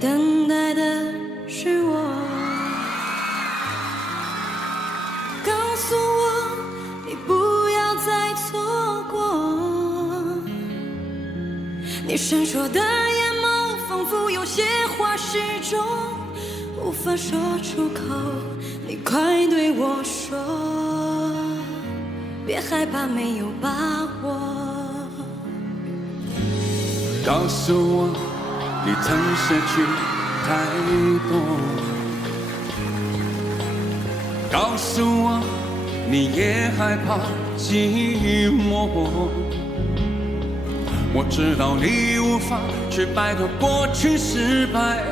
等待的是我。告诉我，你不要再错过。你闪烁的眼眸，仿佛有些话始终无法说出口。你快对我说，别害怕，没有把握。告诉我，你曾失去太多。告诉我，你也害怕寂寞。我知道你无法去摆脱过去失败，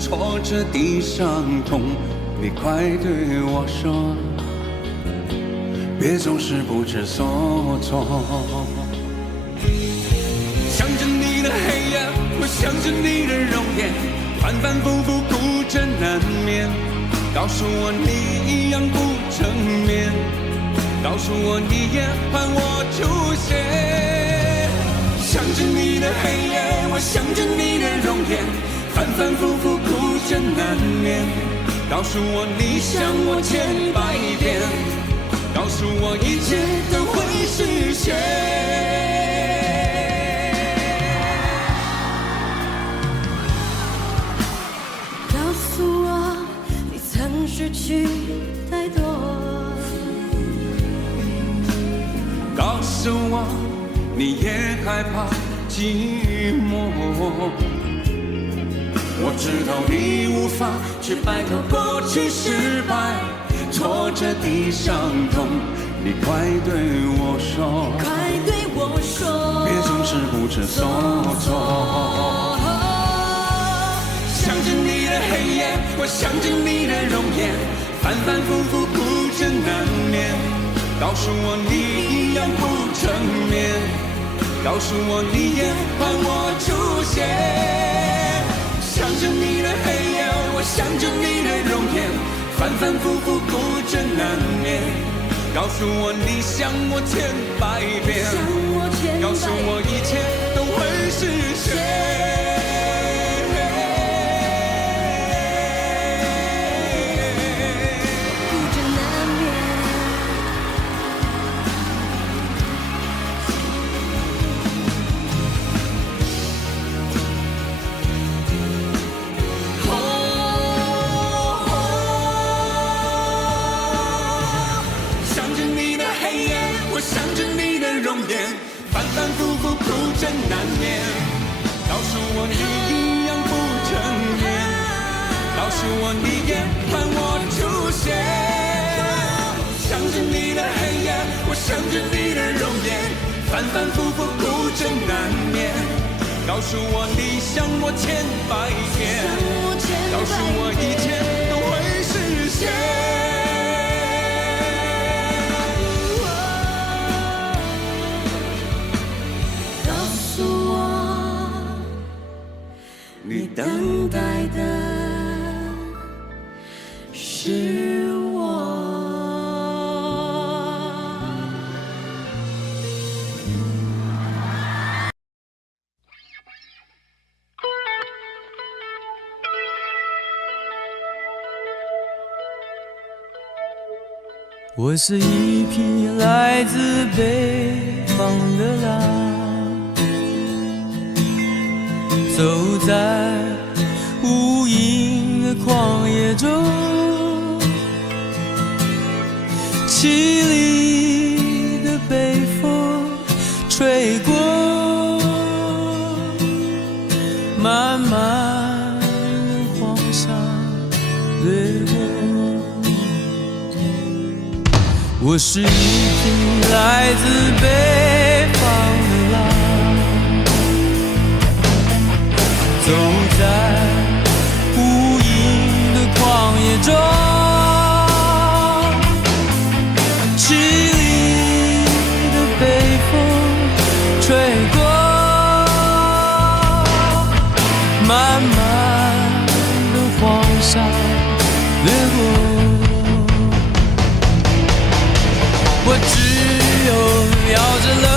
挫折的伤痛。你快对我说，别总是不知所措。想着你的黑夜，我想着你的容颜，反反复复孤枕难眠。告诉我你一样不成眠，告诉我你也盼我出现。想着你的黑夜，我想着你的容颜，反反复复孤枕难眠。告诉我你想我千百遍，告诉我一切都会实现。告诉我，你曾失去太多。告诉我，你也害怕寂寞。我知道你无法去摆脱过去失败，挫折的伤痛。你快对我说，快对我说，别总是不知所措。想着你的黑夜，我想着你的容颜，反反复复孤枕难眠。告诉我你一样不成眠，告诉我你也盼我出现。想着你的黑夜，我想着你的容颜，反反复复孤枕难眠。告诉我你想我千百遍，告诉我一切都会实现。反反复复孤枕难眠，告诉我你一样不成眠，告诉我你也盼我出现。想着你的黑夜，我想着你的容颜，反反复复孤枕难眠。告诉我你想我千百遍，告诉我一切都会实现。你等待的是我。我是一匹来自北方的狼，走在无垠的旷野中，凄厉的北风吹过，漫漫的黄沙掠过。我是一匹来自北方的狼，走在无垠的旷野中，凄厉的北风吹过，漫漫的黄沙掠过。我只有咬着冷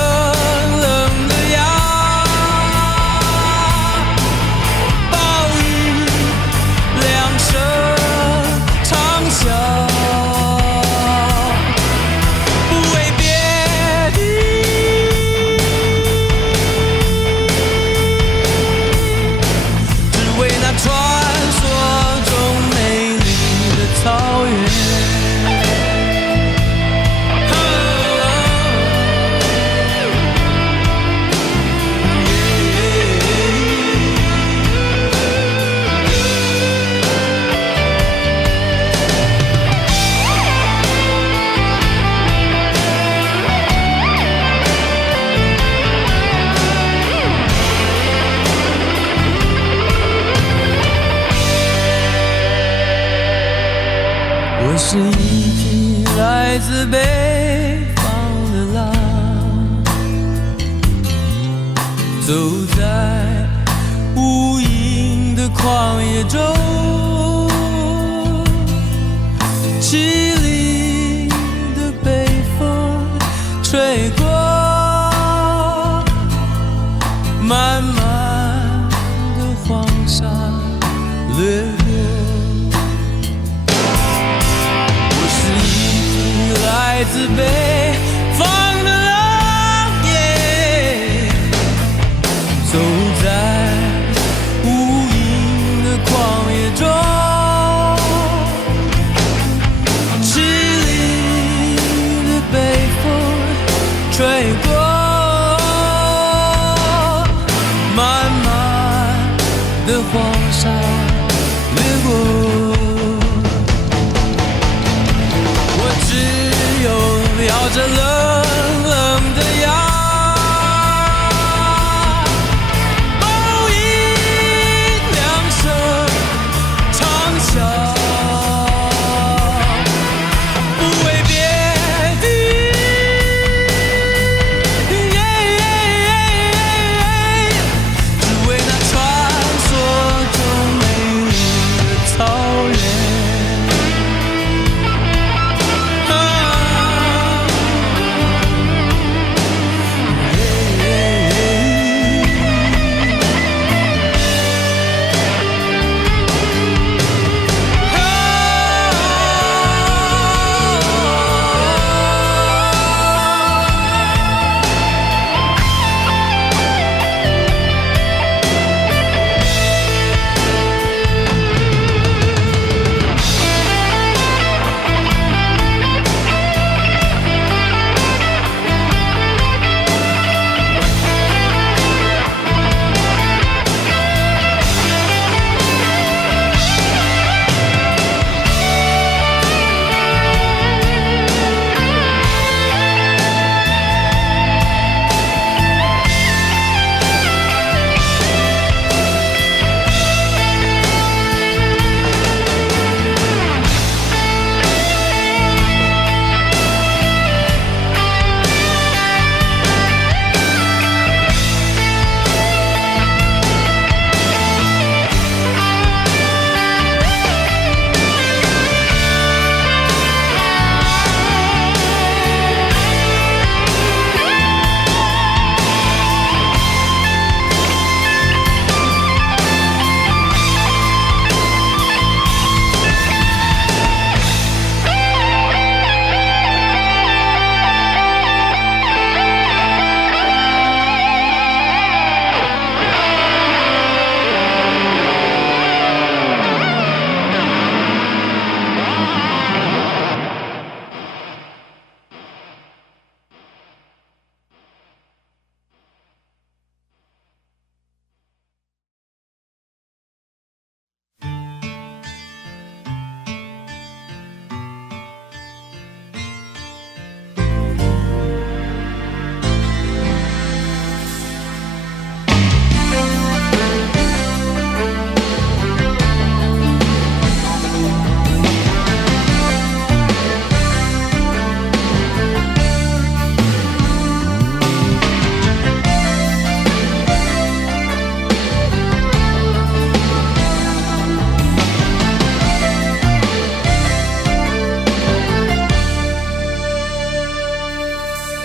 冷的牙，暴雨我是一匹来自北方的狼，走在无垠的旷野中，凄厉的北风吹过，漫漫的黄沙掠过。我是一匹来自北方的狼，走在无垠的旷野中，凄厉的北风吹过，漫漫的黄沙掠过。我只有咬着冷冷的牙，报以两声长啸，不为别的，只为那传说中美丽的草原。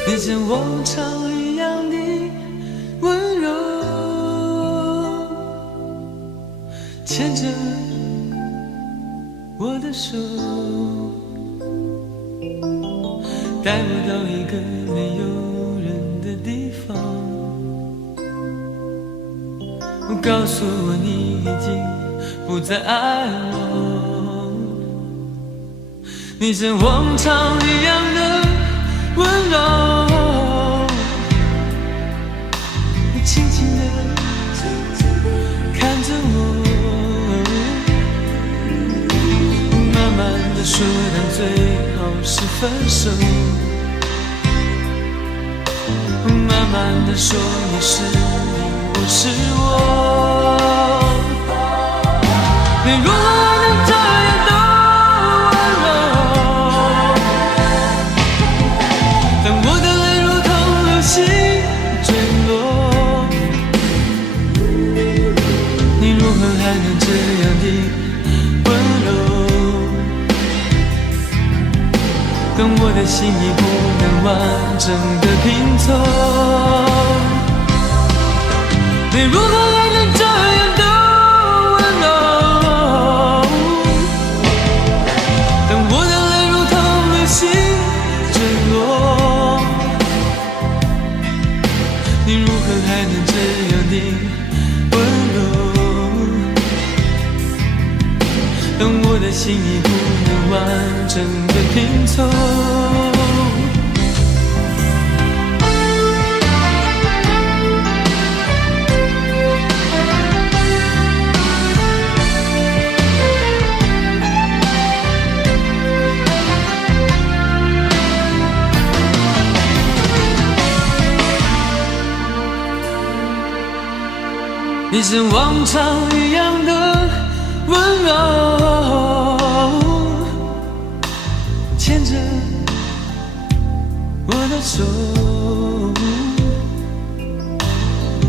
你像往常一样的温柔，牵着我的手，带我到一个没有人的地方，告诉我你已经不再爱我。你像往常一样的温柔，你轻轻地看着我，慢慢地说，但最好是分手。慢慢地说，你是你，我是我。你如果能这样的温柔，等我的心已不能完整的拼凑。你如何还能这样的温柔？当我的泪如同流星坠落，你如何还能这样的温柔？当我的心已不能完整的拼凑。你像往常一样的温柔，牵着我的手，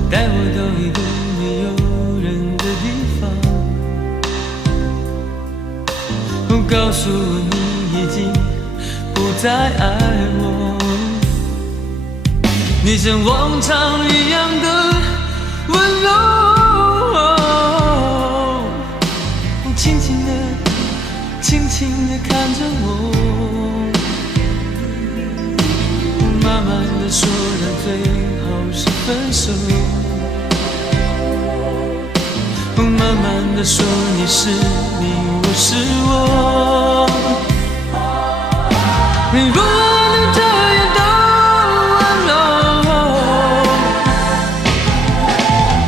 带我到一个没有人的地方，告诉我你已经不再爱我。你像往常一样的温柔，轻轻地看着我，慢慢地说到最好是分手，慢慢地说你是你，我是我。你如何能这样的温柔？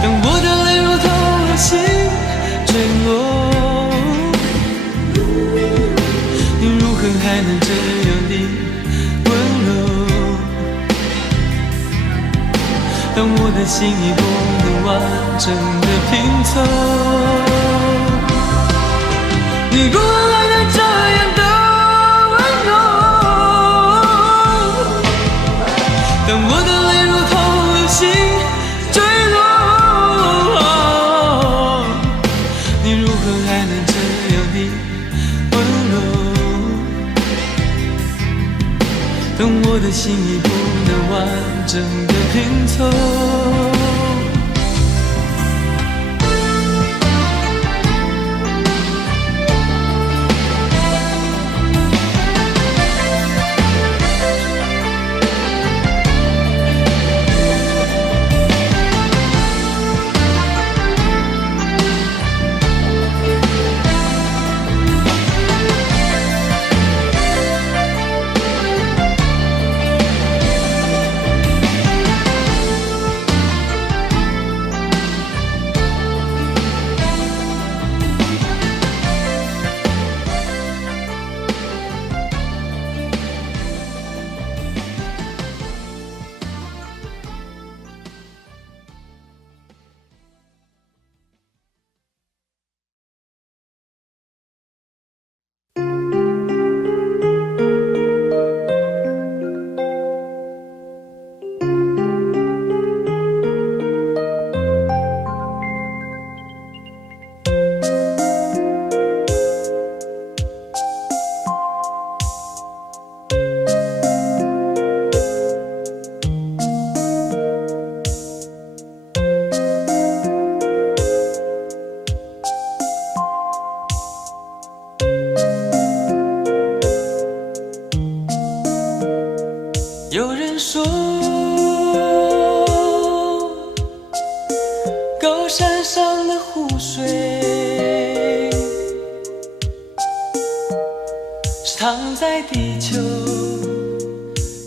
当我的泪如同流星坠落，还能这样的温柔？当我的心已不能完整的拼凑，你如何还能这样的温柔？当我的泪如同流星坠落，你如何还能这样的温柔？当我的心已不能完整的拼凑。有人说，高山上的湖水是躺在地球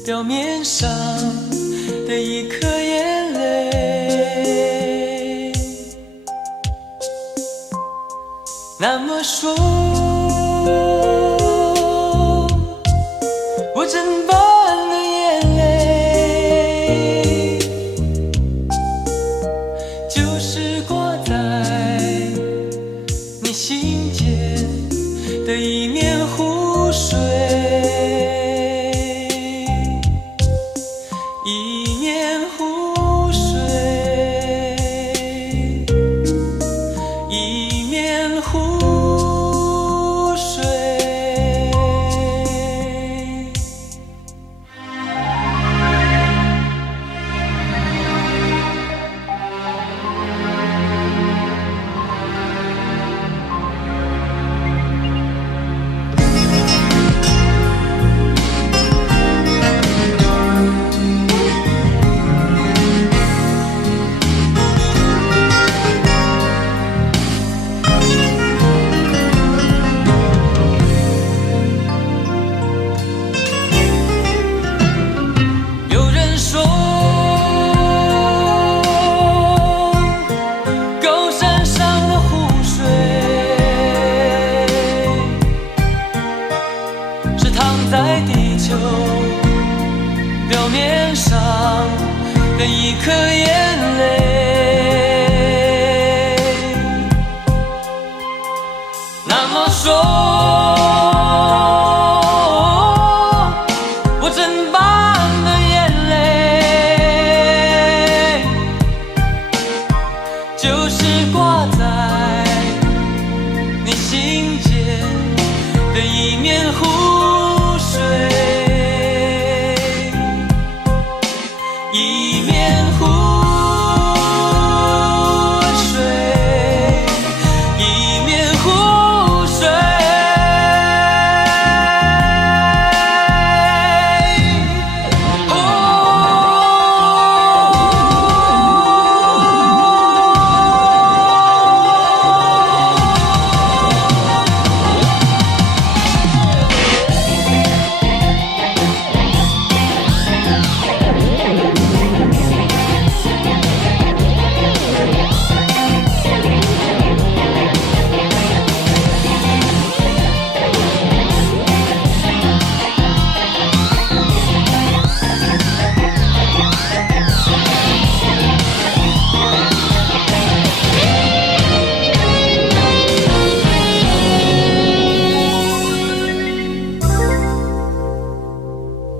表面上的一颗眼泪。那么说，我真把的一面湖水，一面湖水，一面湖水。一颗眼泪。那么说，我真棒的眼泪，就是挂在你心间的一面湖水，一面湖水，一面湖水。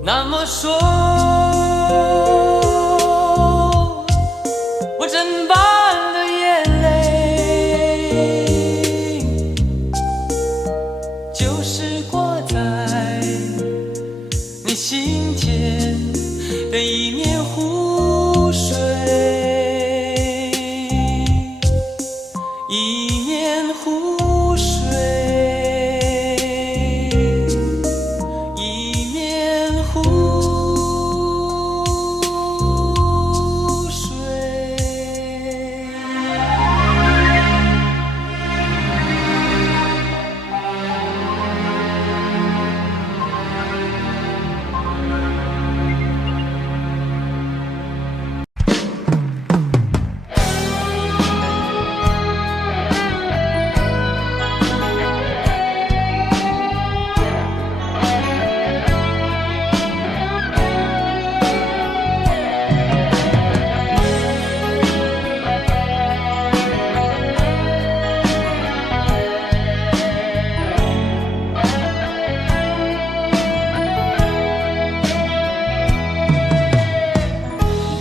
那么说，我真棒的眼泪，就是挂在你心间的一面湖水，一面湖水。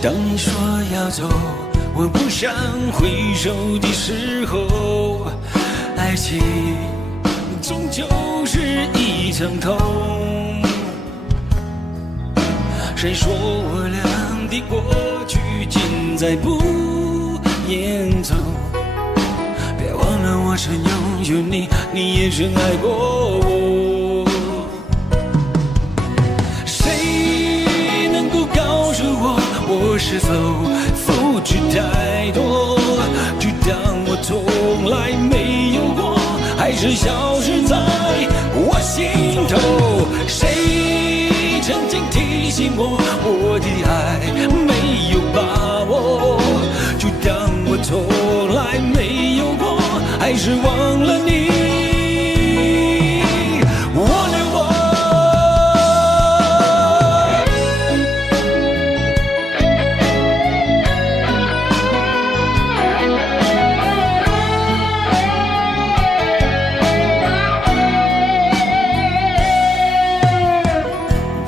当你说要走，我不想回首的时候，爱情终究是一场空。谁说我俩的过去尽在不言中？别忘了我曾拥有你，你也曾爱过我。谁能够告诉我是否付出太多，就当我从来没有过，还是消失在我心头。谁曾经提醒我，我的爱没有把握，就当我从来没有过，还是忘了你。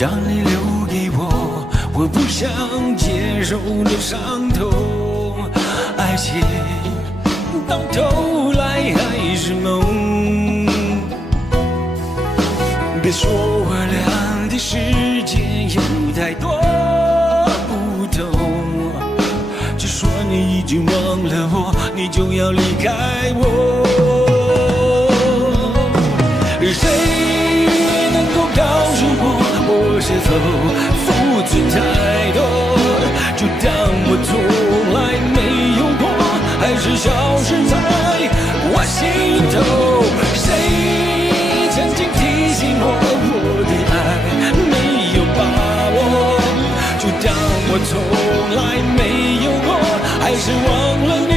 当你留给我，我不想接受的伤痛，爱情到头来还是梦。别说我俩的世界有太多不同，就说你已经忘了我，你就要离开我。谁能够告诉我是否付出太多，就当我从来没有过，还是消失在我心头。谁曾经提醒我，我的爱没有把握，就当我从来没有过，还是忘了你。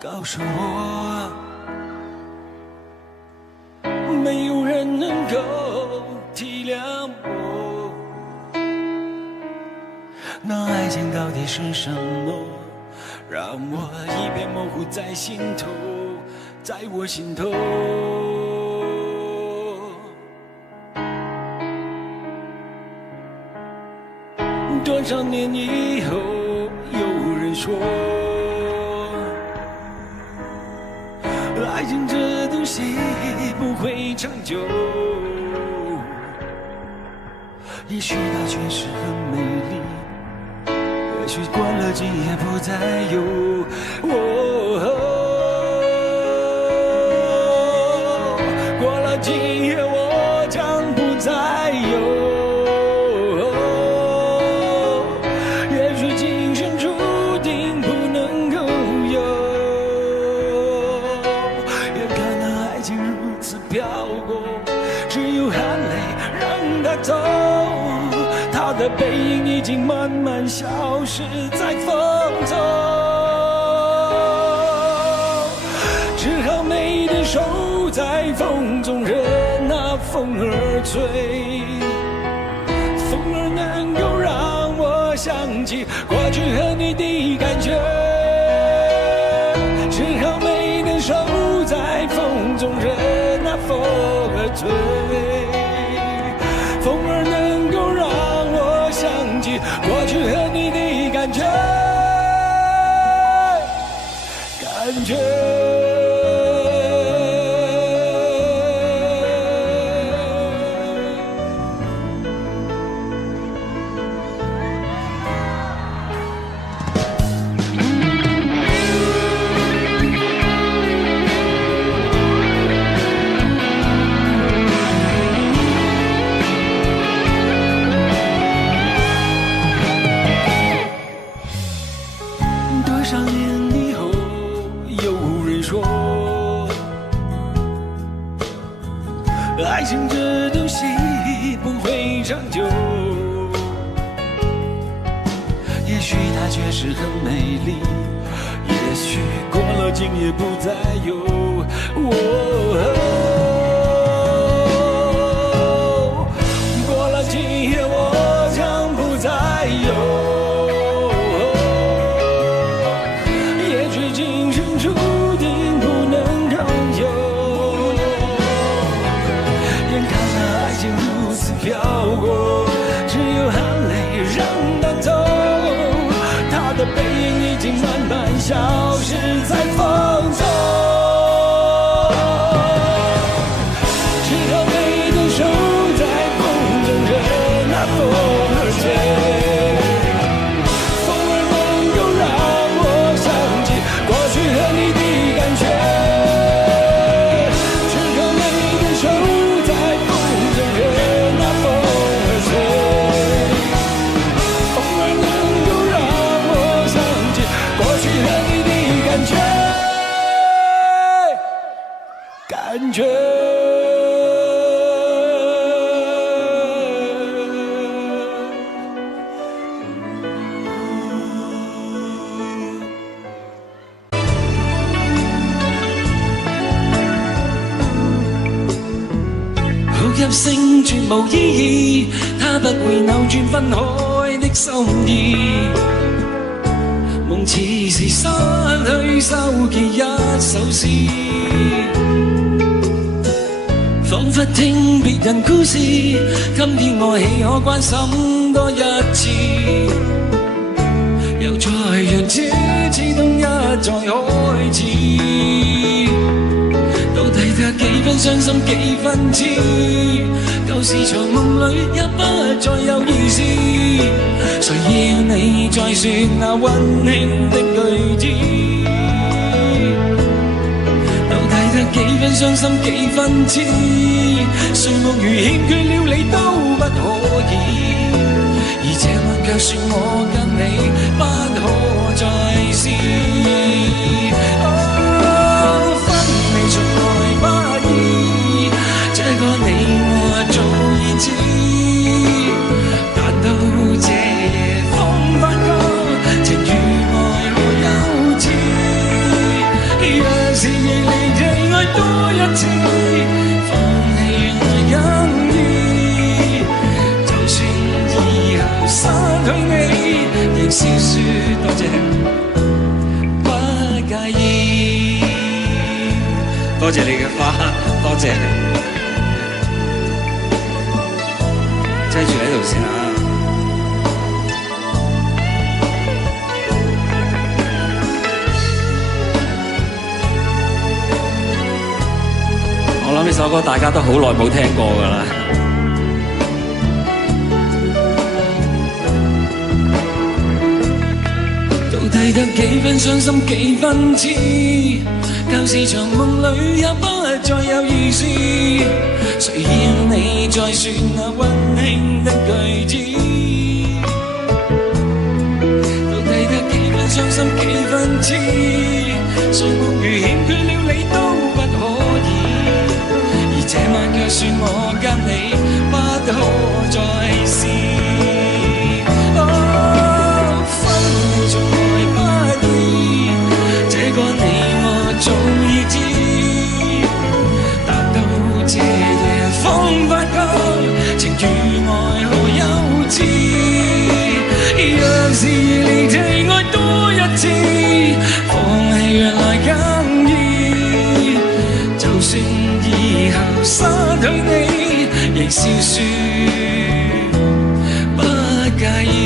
告诉我，没有人能够体谅我。那爱情到底是什么，让我一片模糊在心头，在我心头。多少年以后，有人说，爱情这东西不会长久，也许它确实很美丽，也许过了今夜不再有。过了今夜我将不再有。他的背影已经慢慢消失在风中，只好美的手在风中任那风儿吹，风儿能够让我想起过去和你的感觉，只好美的手在风中任那风儿吹，风儿能够让我想起过去和你的感觉，感觉。爱情这东西不会长久，也许它确实很美丽，也许过了今夜不再有。过了今夜我将不再有。飘过，只有含泪让它走，他的背影已经慢慢消失在风中，只好美的手在风中任那风儿吹，风儿能够让我想起过去和你的感觉。感觉好入聲絕無意義，它不會扭轉分開的心意，夢似是失去收嘅一首詩，彷彿聽別人故事，今天我豈可關心多一次，又再讓這次冬一再開始，到底得幾分傷心幾分痴，舊時場夢裏也不再有意思，誰要你再說那溫馨的句子，幾分傷心幾分痴，誰夢如欠缺了你都不可以，而這晚卻說我跟你不可再試。分離從來不易，這個你我早已知，但到這夜風發光，情與愛沒休止。是亦離地愛多一次，放棄原來容易，就算以後失去你，亦笑說多謝，不介意。多謝你嘅花，多謝你，擠住喺度先啊！我諗呢首歌大家都好耐冇聽過㗎啦。到底得幾分傷心幾分痴，舊時場夢裏也不再有意思，誰要你再說那溫馨的句子？到底得幾分傷心幾分痴，誰夢如欠缺了你都不可以，而這晚卻說我跟你不可再試。分離從來不易，這個你我早已知，但到這夜方發覺情與愛何幼稚。若是離地愛多一次，放棄原來更易，就算以後失去你，亦笑說不介意。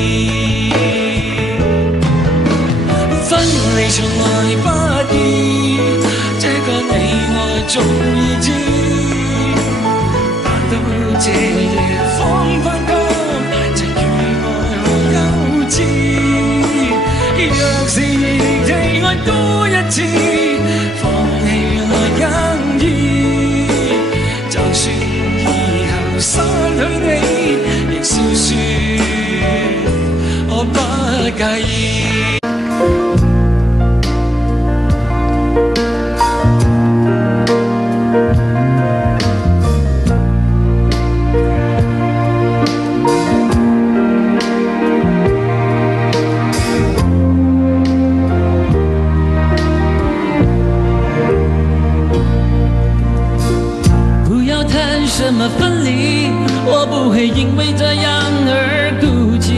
分離從來不易，這個你我早已知，但到這夜方發覺情與愛何幼稚。若是離地愛多一次，放棄原來更易，就算以後失去你，亦笑說我不介意。什么分离，我不会因为这样而哭泣，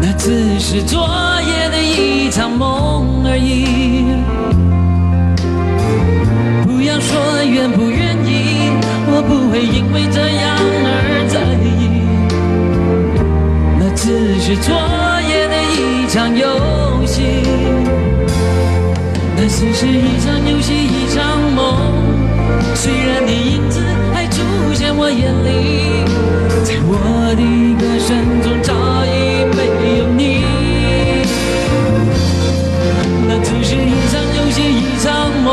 那只是昨夜的一场梦而已。不要说愿不愿意，我不会因为这样而在意，那只是昨夜的一场游戏，那只是一场游戏，一场梦。虽然你影子还出现我眼里，在我的歌声中早已没有你，那只是一场游戏，一场梦。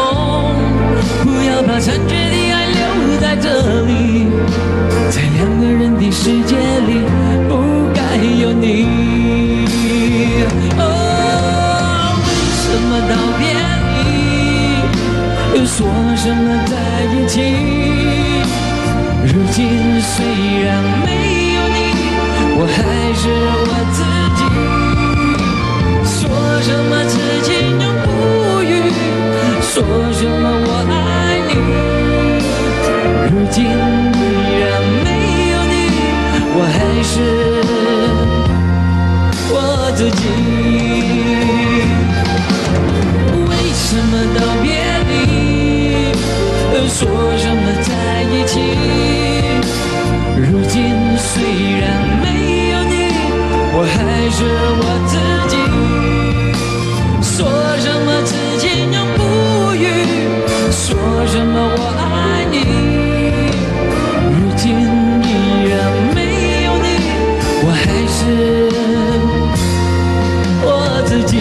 不要把残缺的爱留在这里，在两个人的世界里不该有你。为什么道别又说什么在一起？如今虽然没有你，我还是我自己。说什么此情永不渝，说什么我爱你。如今依然没有你，我还是我自己。为什么道别说什么在一起？如今虽然没有你，我还是我自己。说什么此情永不渝，说什么我爱你。如今依然没有你，我还是我自己。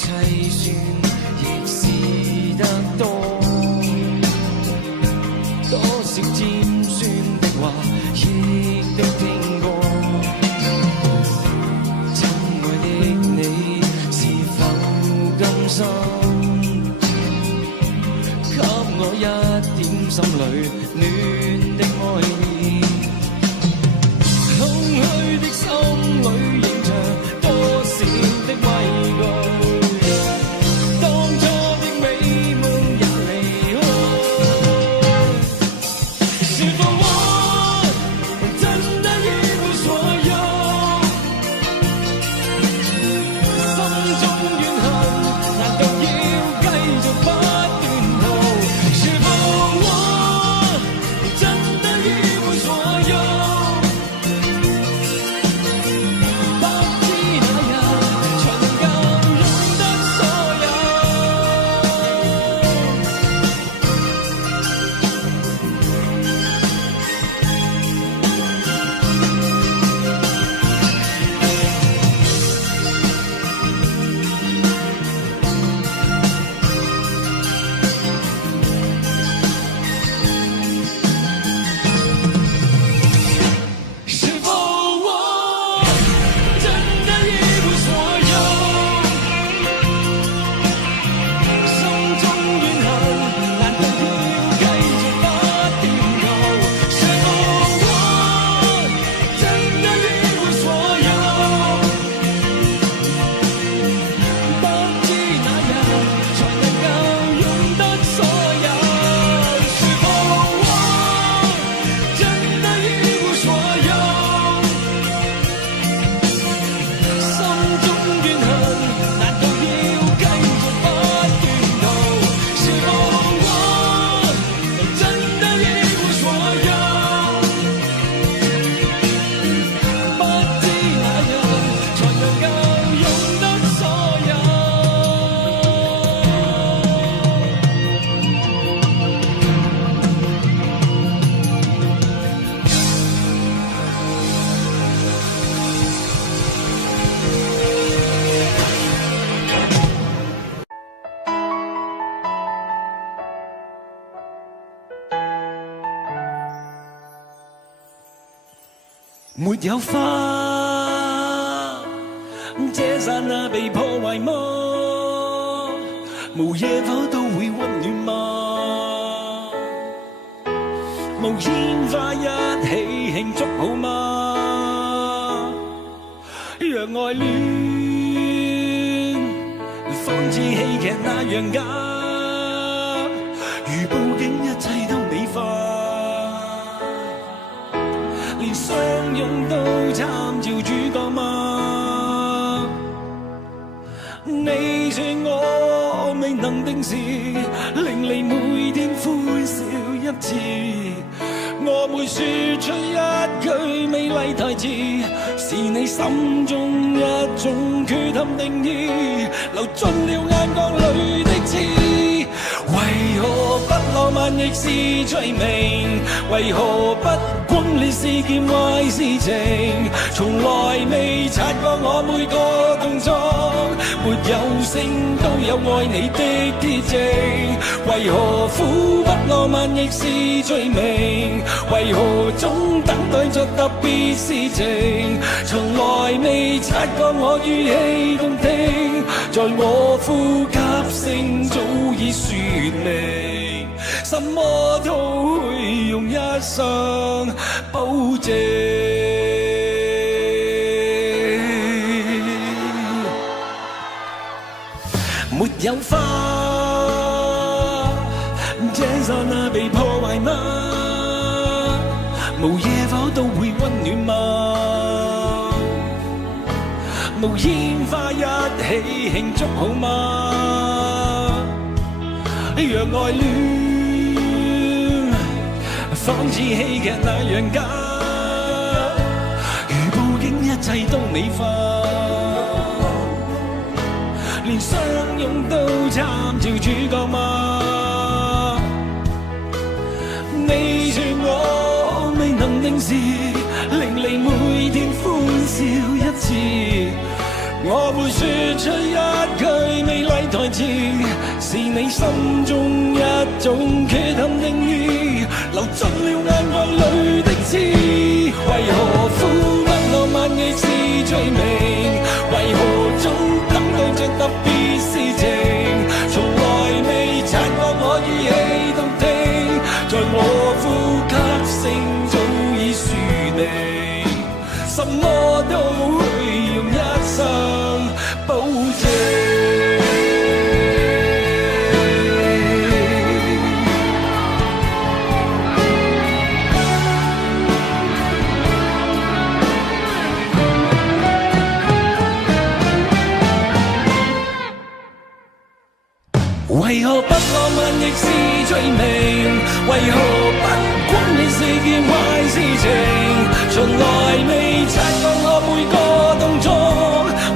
计算亦是得多，多少尖酸的话亦都听过。亲爱的你，是否甘心给我一点心里暖的爱意？空虚的心里仍着多少的畏惧，当初的美梦也离开。是否我真的已没所有？心中怨恨难道要继续不断逃？是否我真的已没所有？没有花，这刹那被破坏么？无夜火都会温暖吗？无烟花一起庆祝好吗？若爱恋仿似戏剧那样假，如布景一切都美化。连相拥都参照主角吗？你说我未能定时，令你每天欢笑一次。我会说出一句美丽台词，是你心中一种缺陷定义，流进了眼角里的刺。为何不浪漫亦是罪名？为何不轰烈是件坏事情？从来未察觉我每个动作，没有声都有爱你的铁证。为何苦不浪漫亦是罪名？为何总等待着特别事情？从来未察觉我语气动听，在我呼吸声早已说明，什么都会用一生保证。没有花，这刹那被破坏吗？无夜火都会温暖吗？无烟花一起庆祝好吗？若爱恋仿似戏剧那样假，如布景一切都美化，连相拥都参照主角吗？你说我未能定时，令你每天欢笑一次。我会说出一句美意，是你心中一種缺陷定義，流進了眼眶裏的刺。為何呼不浪漫亦是罪名？為何總等待着特別事情？從來未察覺我語氣動聽，在我呼吸聲早已說你，什麼都會用一生保證。為何不浪漫亦是罪名？為何不關你是件壞事情？從來未察覺我每個動作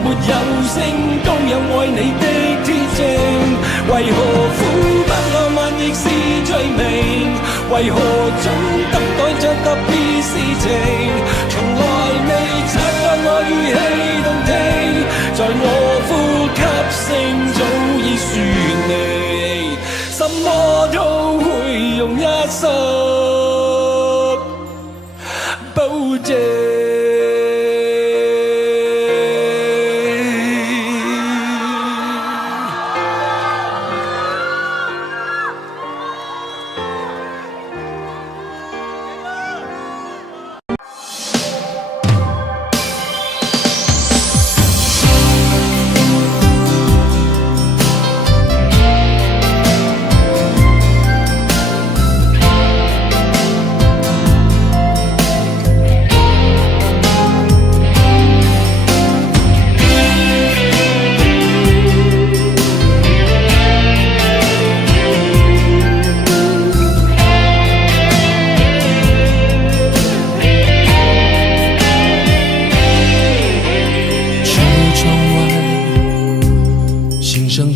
沒有聲都有愛你的鐵證。為何呼不浪漫亦是罪名？為何總等待着特別事情？從來未察覺我語氣動聽，在我呼吸聲早已說你。什麼都會用一生保證。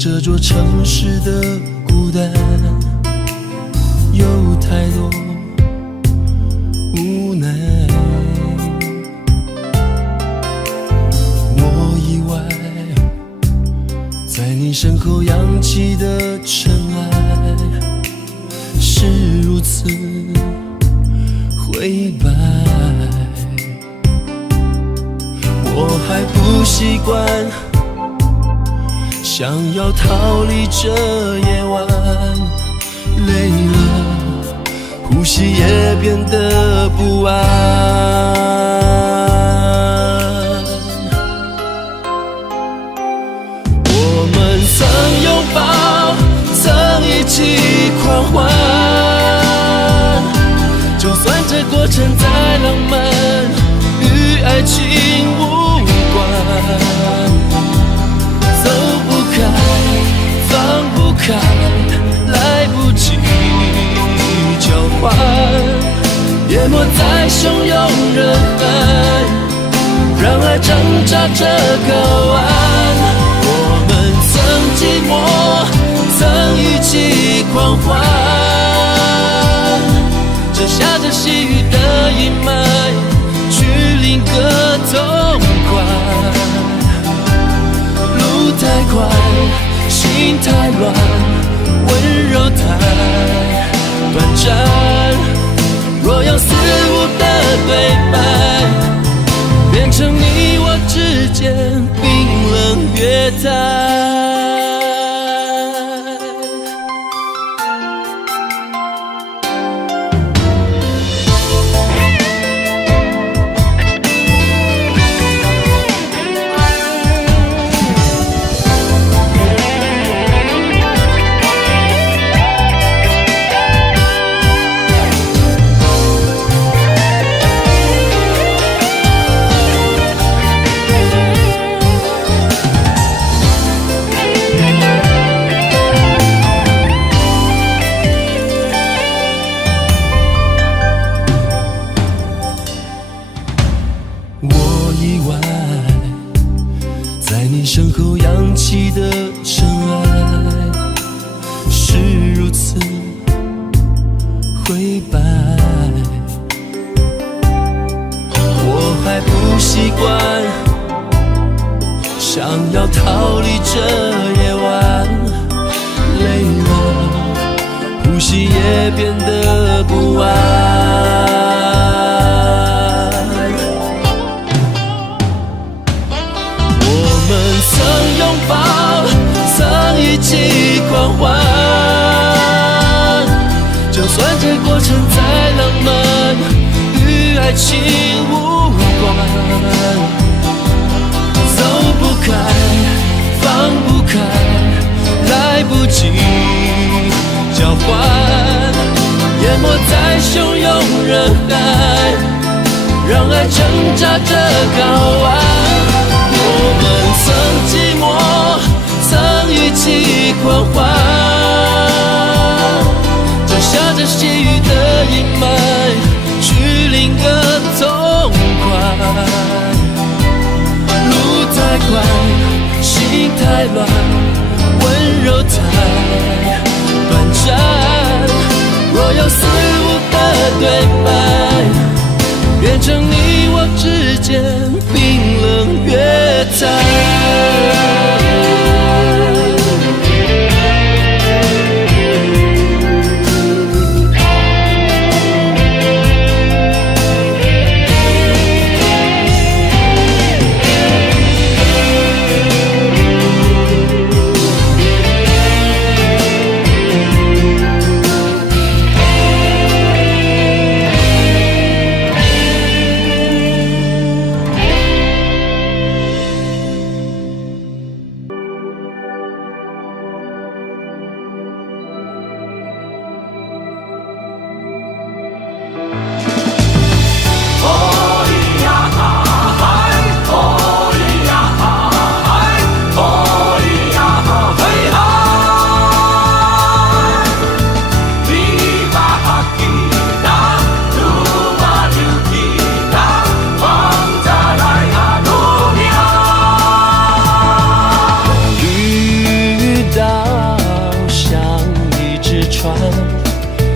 这座城市的孤单，有太多无奈。我意外，在你身后扬起的尘埃，是如此灰白。我还不习惯，想要逃离这夜晚，累了，呼吸也变得不安。我们曾拥抱，曾一起狂欢，就算这过程再浪漫，与爱情无关。走不开，放不开，来不及交换，淹没在汹涌人海，让爱挣扎着睾丸。我们曾寂寞，曾一起狂欢，这下着细雨的阴霾，去另个痛快。太快，心太乱，温柔太短暂。若要肆无的对白，变成你我之间冰冷月台。我意外，在你身后扬起的尘埃，是如此灰白。我还不习惯，想要逃离这夜晚，也变得不安。我们曾拥抱，曾一起狂欢，就算这过程再浪漫，与爱情无关。走不开，放不开，来不及交换，淹没在汹涌人海，让爱挣扎着睾丸。我们曾寂寞，曾一起狂欢，就下着细雨的阴霾，去另个痛快。路太快，心太乱，温柔太短暂。若有似无的对白，变成你我之间冰冷乐坛。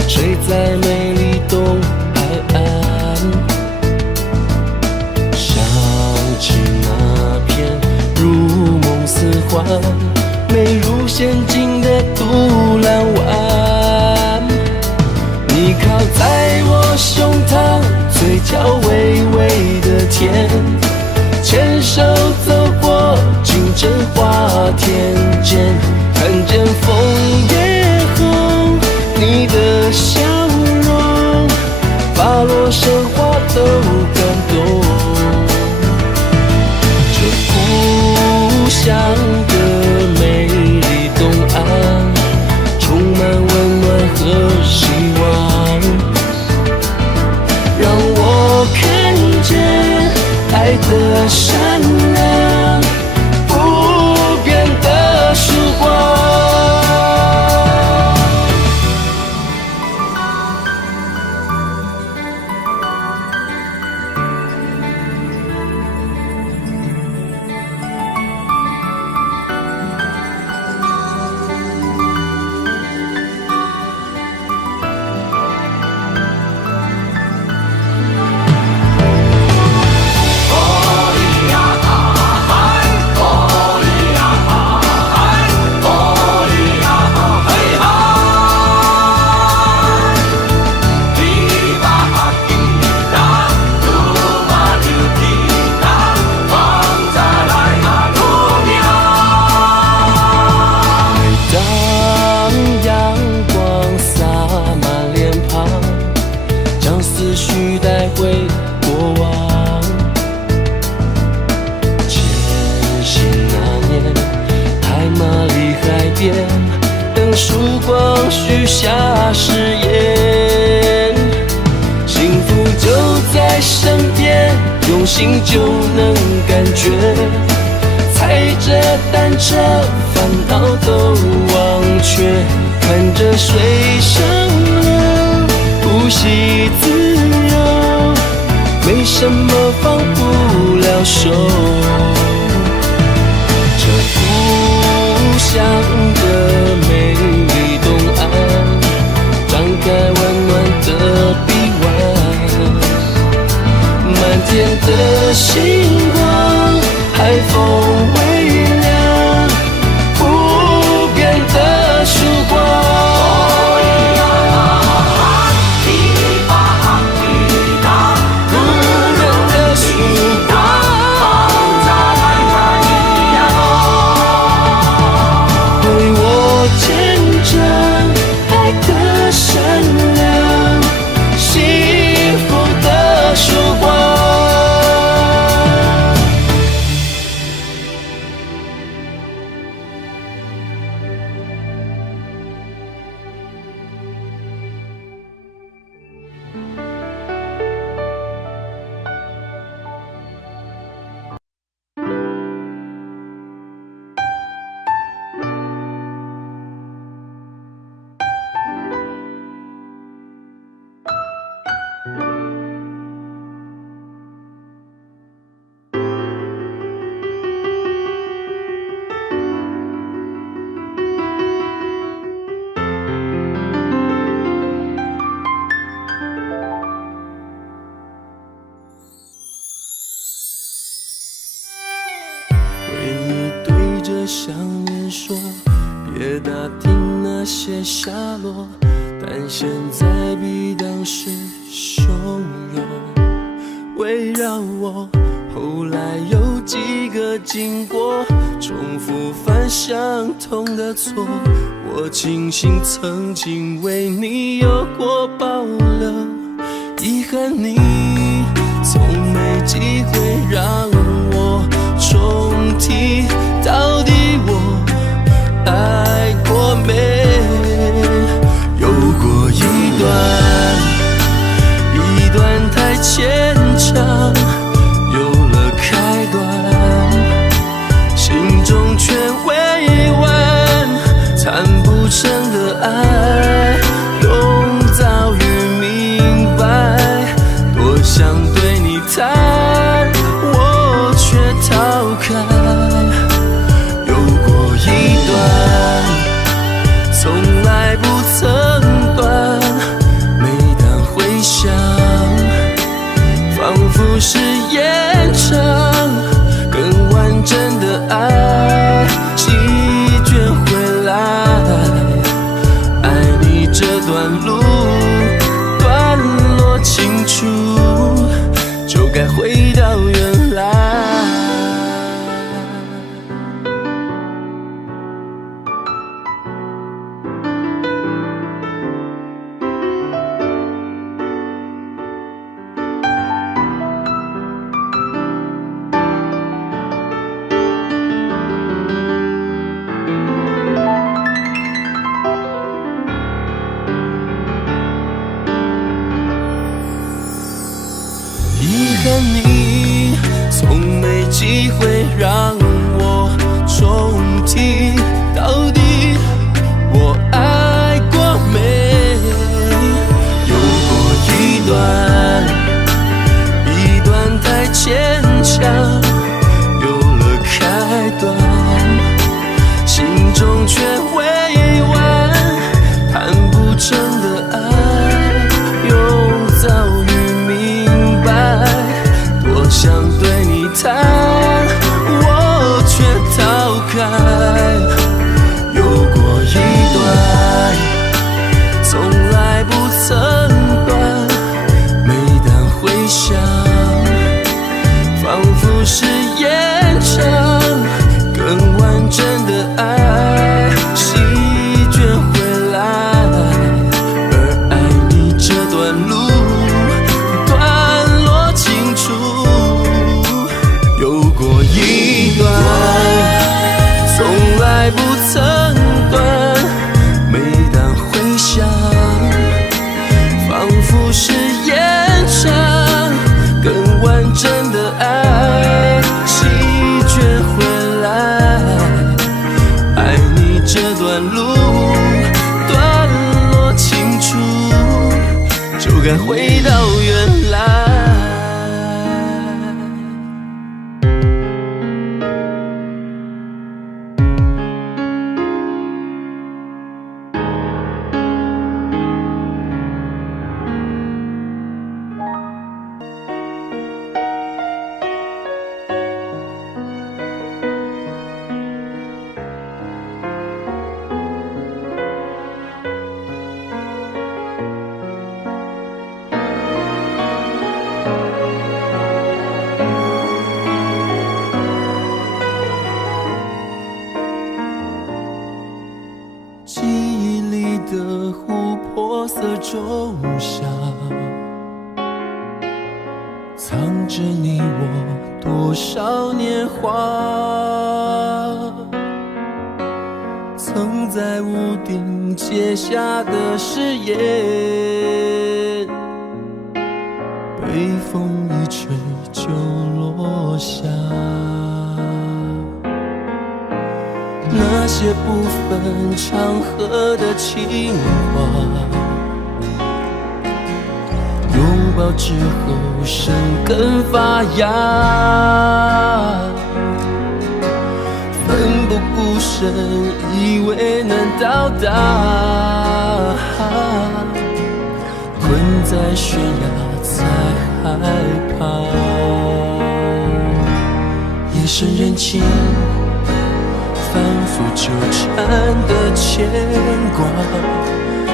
睡在美丽东海岸，想起那片如梦似幻、美如仙境的独栏湾。你靠在我胸膛，嘴角微微的甜，牵手走过金针花田间，看见枫叶红，你的笑容把落神话都感动。这故乡的美丽东岸，充满温暖和希望，让我看见爱的善良，不变的曙光。等曙光许下誓言，幸福就在身边，用心就能感觉。踩着单车，烦恼都忘却，看着水声流，呼吸自由，没什么放不了手。这故乡的美丽东岸，张开温暖的臂弯，满天的星光，海风微凉，不变的曙光。想念说，别打听那些下落，但现在比当时汹涌围绕我。后来有几个经过，重复犯相同的错，我庆幸曾经为你有过保留，遗憾你从没机会让我重提，到底我爱过没？有过一段太牵强，有了开端，心中却未完，谈不成的爱，永早已明白，多想对你谈，我却逃开。有过一段从来不曾断，每当回想仿佛是延长，更完整的爱席卷回来，爱你这段路段落清楚，就该回到原来。遗憾你从没机会让我重提，到底我爱过没？有过一段太牵强，有了开端，心中却未完，谈不成的爱，又早已明白，多想对你谈，我却逃开。有过一段从来不曾断，每当回想仿佛是延长，更完整的爱席卷回来，而爱你这段路段落清楚。有过一段从来不曾断，每当回想仿佛是延长，更完整的爱席卷回来，爱你这段路段落清楚，就该回到原来。记忆里的琥珀色中香，藏着你我多少年华，曾在屋顶结下的誓言，被风一吹就落下。那些不分场合的情话，拥抱之后生根发芽，奋不顾身以为能到达，困在悬崖才害怕。夜深人静，反复纠缠的牵挂，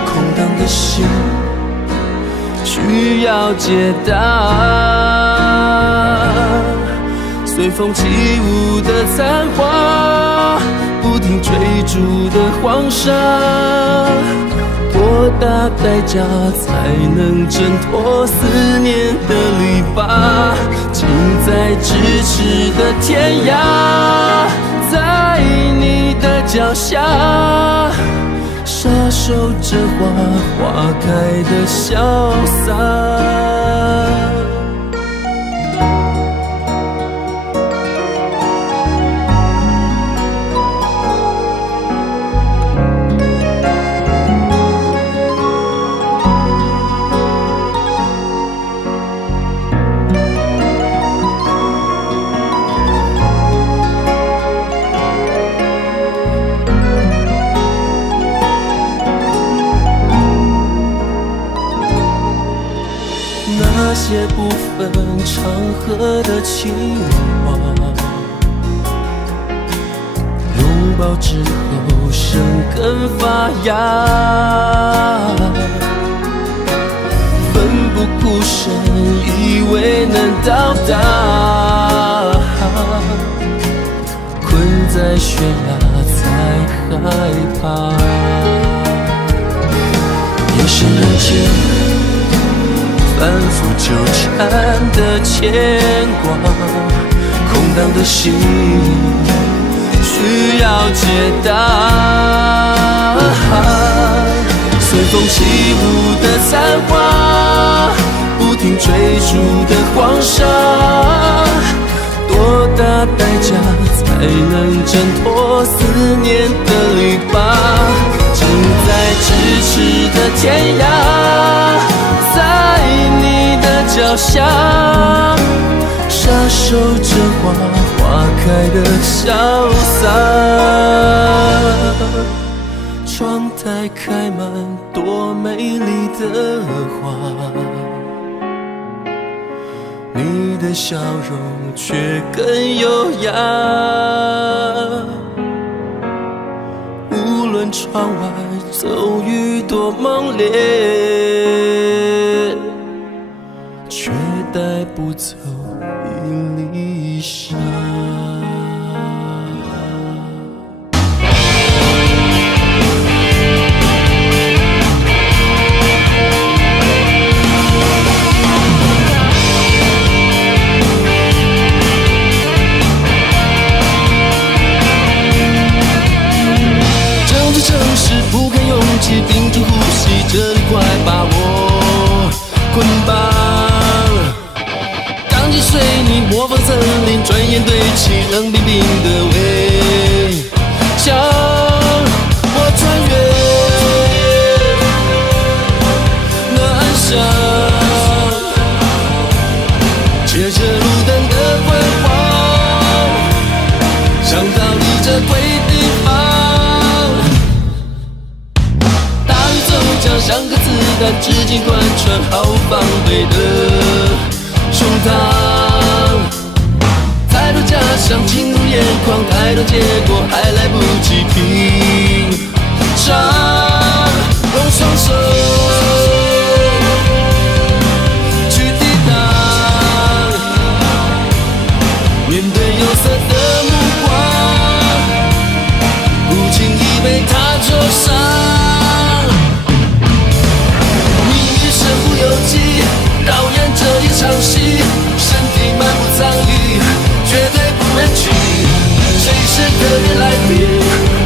空荡的心需要解答。随风起舞的残花，不停追逐的黄沙，多大代价才能挣脱思念的篱笆？近在咫尺的天涯，在你的脚下，傻守着花开的潇洒。那些不分场合的情话，拥抱之后生根发芽，奋不顾身以为能到达，困在悬崖才害怕。夜深人静，反复纠缠的牵挂，空荡的心需要解答。随风起舞的残花，不停追逐的黄沙，多大代价才能挣脱思念的篱笆？近在咫尺的天涯，在你的脚下，傻守着花开的潇洒。窗台开满多美丽的花，你的笑容却更优雅。无论窗外骤雨多猛烈，却带不走一粒沙。整座城市不堪拥挤，屏住呼吸，这里快把我捆绑。钢筋水泥模仿森林，转眼堆起冷冰冰的围墙。我穿越那暗巷，借着路灯的昏黄，想逃离这鬼地方。大雨骤降，像颗子弹，直径贯穿好防备的胸膛。抬头假想惊怒眼眶，太多结果还来不及品尝。用双手去抵挡，面对有色的目光，不轻易被它灼伤。命运身不由己，导演这一场戏，身体满目苍夷，绝对不忍气。随时可别来别，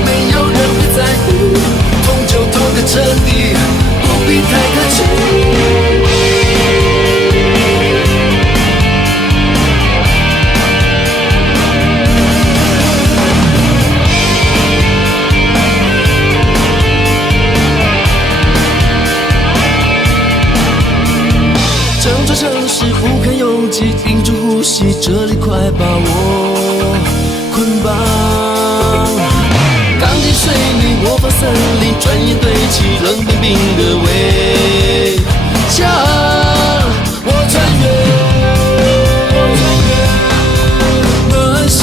没有人会在乎，痛就痛个彻底，不必太客气。整座城市不堪拥挤，屏住呼吸，这里快把我捆绑。钢筋水泥模仿森林，转眼堆起冷冰冰的围墙。我穿越那暗巷，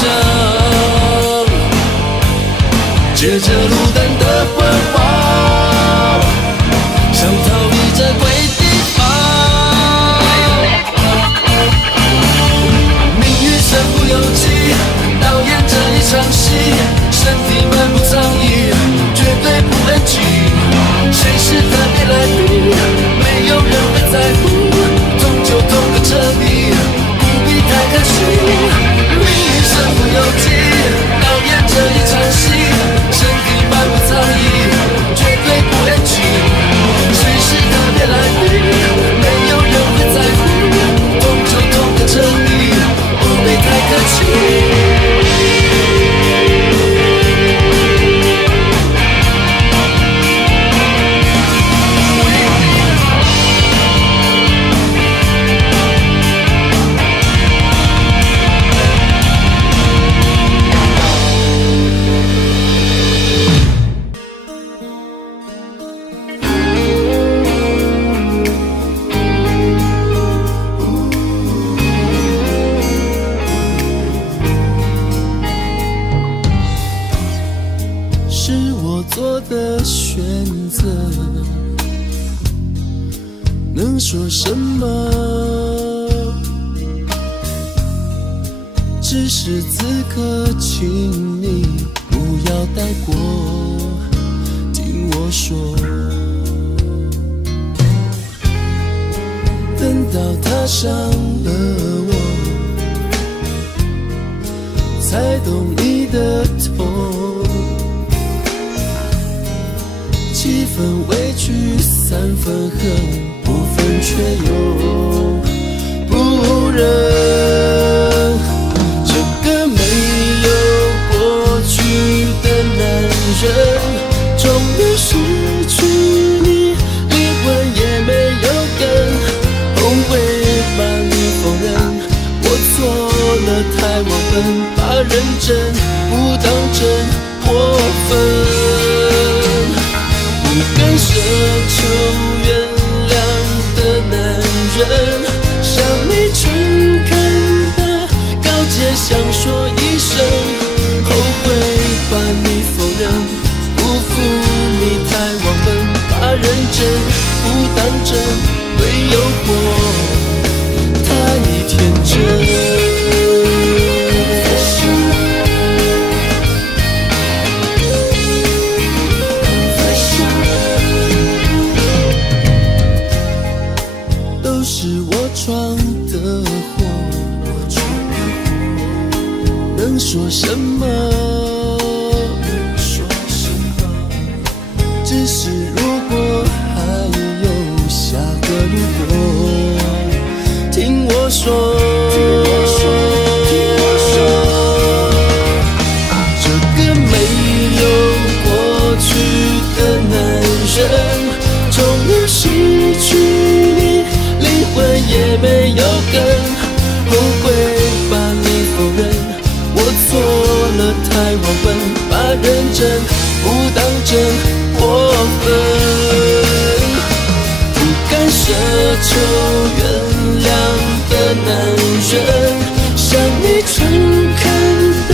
做的选择，能说什么？只是此刻，请你不要带过，听我说。等到踏上了我，才懂你的痛。7分委屈3分恨，5分却又不忍。这个没有过去的男人，终于失去你，灵魂也没有根。后悔把你否认，我错了太忘本，把认真不当真过分。不敢奢求原谅的男人，向你诚恳的告诫，想说一声后悔把你否认，辜负你太忘本，把认真不当真，对诱惑太天真。都是我闯的祸，能说什么？只是如果还有下个如果，听我说，这个没有过去的男人，终于失去你，灵魂也没有根。后悔把你否认，我错了太忘本，把认真不当真过分。不敢奢求原谅的男人，向你诚恳的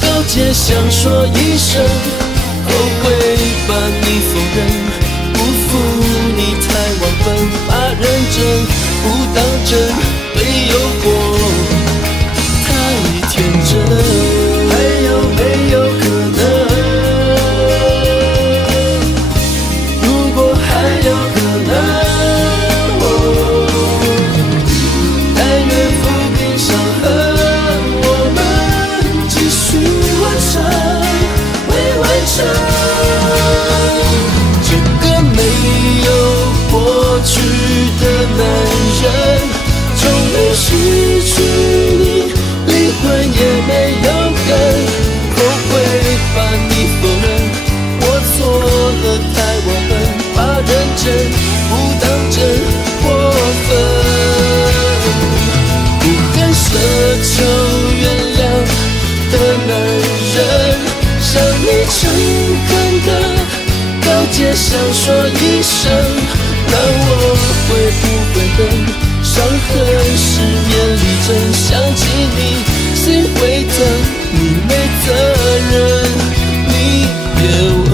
告诫，想说一声后悔把你否认，辜负你太忘本，把认真不当真，对诱惑太天真。还有没有可能？如果还有可能，但愿抚平伤痕，我们继续完成，未完成。这个没有过去的男人，终于失去你，灵魂也没有根。后悔把你否认，我错了太忘本，把认真不当真过分。不敢奢求原谅的男人，向你诚恳的告诫，想说一声，那我会不会等？伤痕10年里真想起你，心会疼，你没责任，你别问。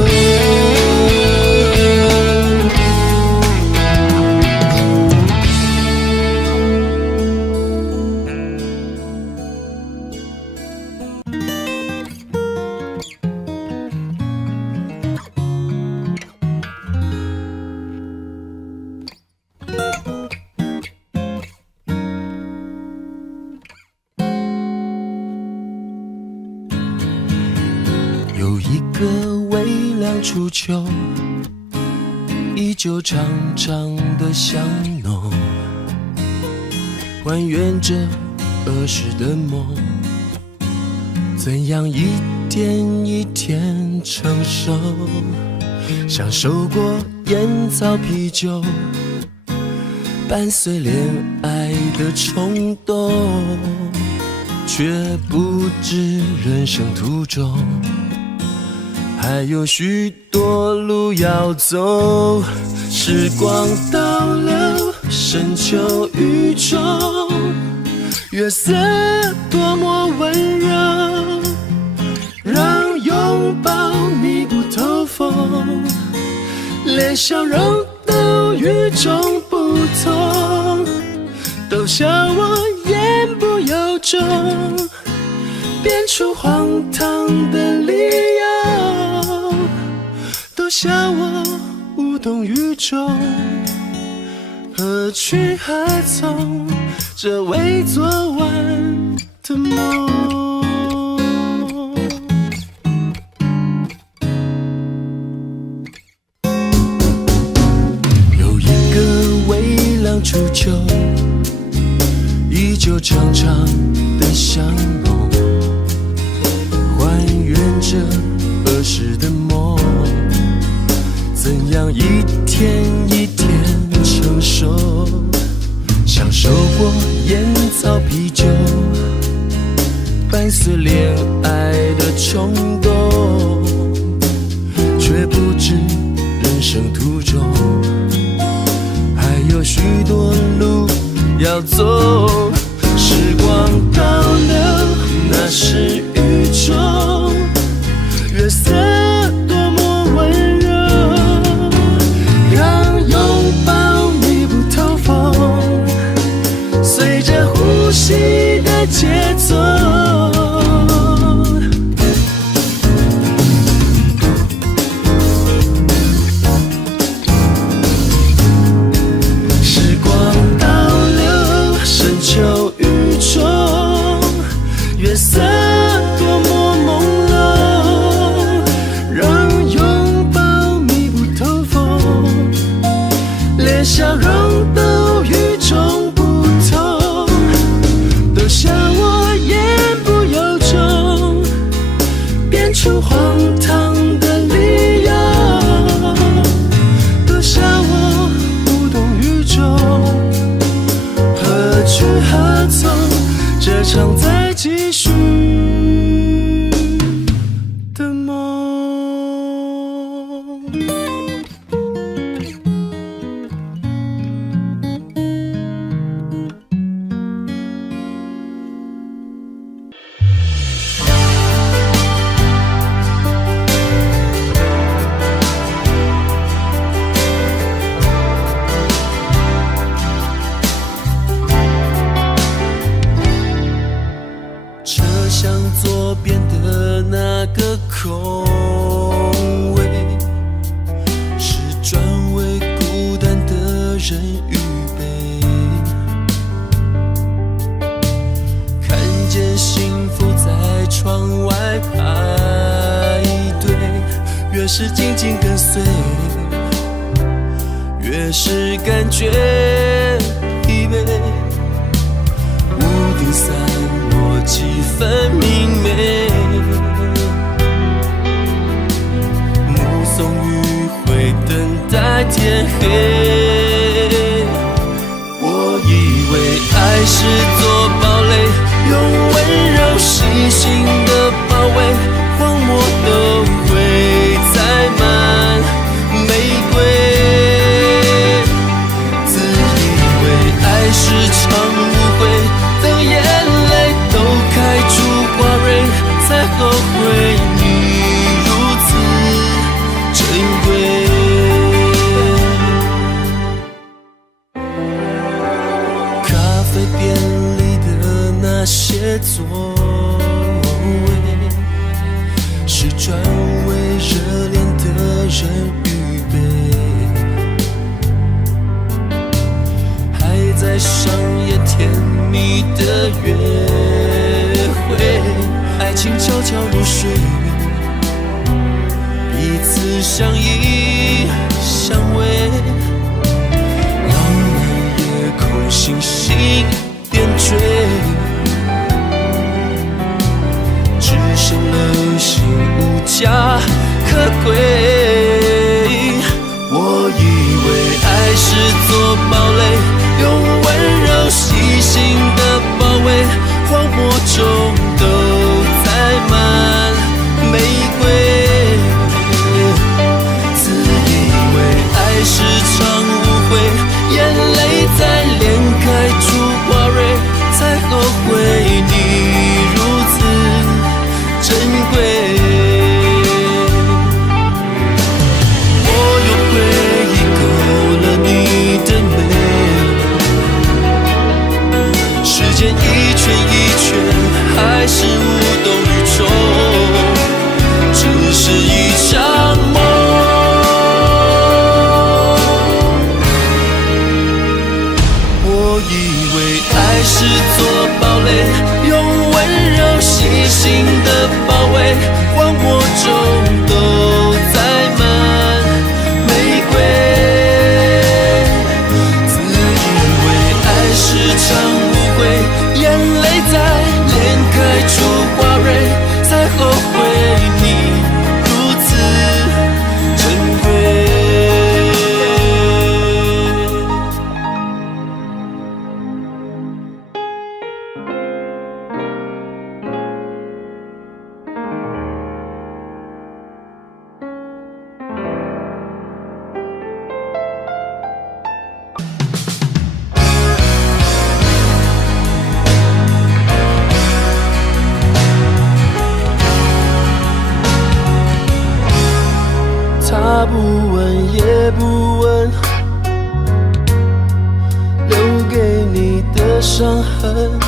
有一个微凉初秋，依旧长长的香浓，还原着儿时的梦，怎样一天一天成熟，享受过烟草啤酒，伴随恋爱的冲动，却不知人生途中还有许多路要走。时光倒流，深秋雨中，月色多么温柔，让拥抱密不透风，连笑容都与众不同，都笑我言不由衷，编出荒唐的理由，都笑我无动于衷。何去何从？这未做完的梦。有一个微浪初秋，依旧长长的相拥，还原着儿时的梦，怎样一天一天成熟，享受过烟草啤酒，伴随恋爱的冲动，却不知人生途中还有许多路要走。时光倒流，那是雨中月色多么温柔，让拥抱密不透风，随着呼吸的节奏。时光倒流，深秋雨中，月色多么朦胧，让拥抱密不透风，连笑容都与众不同，都笑我言不由衷，编出荒唐的理由，都笑我无动于衷。何去何从？这场在继续的梦。车厢左边的那个空位，是专为孤单的人预备。看见幸福在窗外排队，越是紧紧跟随，越是感觉疲惫。屋顶散落几分明媚，目送余晖等待天黑。我以为爱是座堡垒，用温柔细心的包围，荒漠都会栽满玫瑰。自以为爱是场误会，等眼泪都开出花蕊，才后悔你如此珍贵。咖啡店里的那些座位，是专为热恋的人预备。还在上演甜蜜的约会，爱情悄悄入睡，彼此相依相偎。浪漫夜空，星星点缀，只剩流星无价可贵。我以为爱是座堡垒，用温柔细心的包围，荒漠中都栽满玫瑰。自以为爱是场误会，眼泪在脸开出花蕊，才后悔你如此珍贵。中都载满玫瑰。自以为爱是场误会，眼泪在脸开出花蕊，才后悔你如此珍贵。他不问也不问，留给你的伤痕，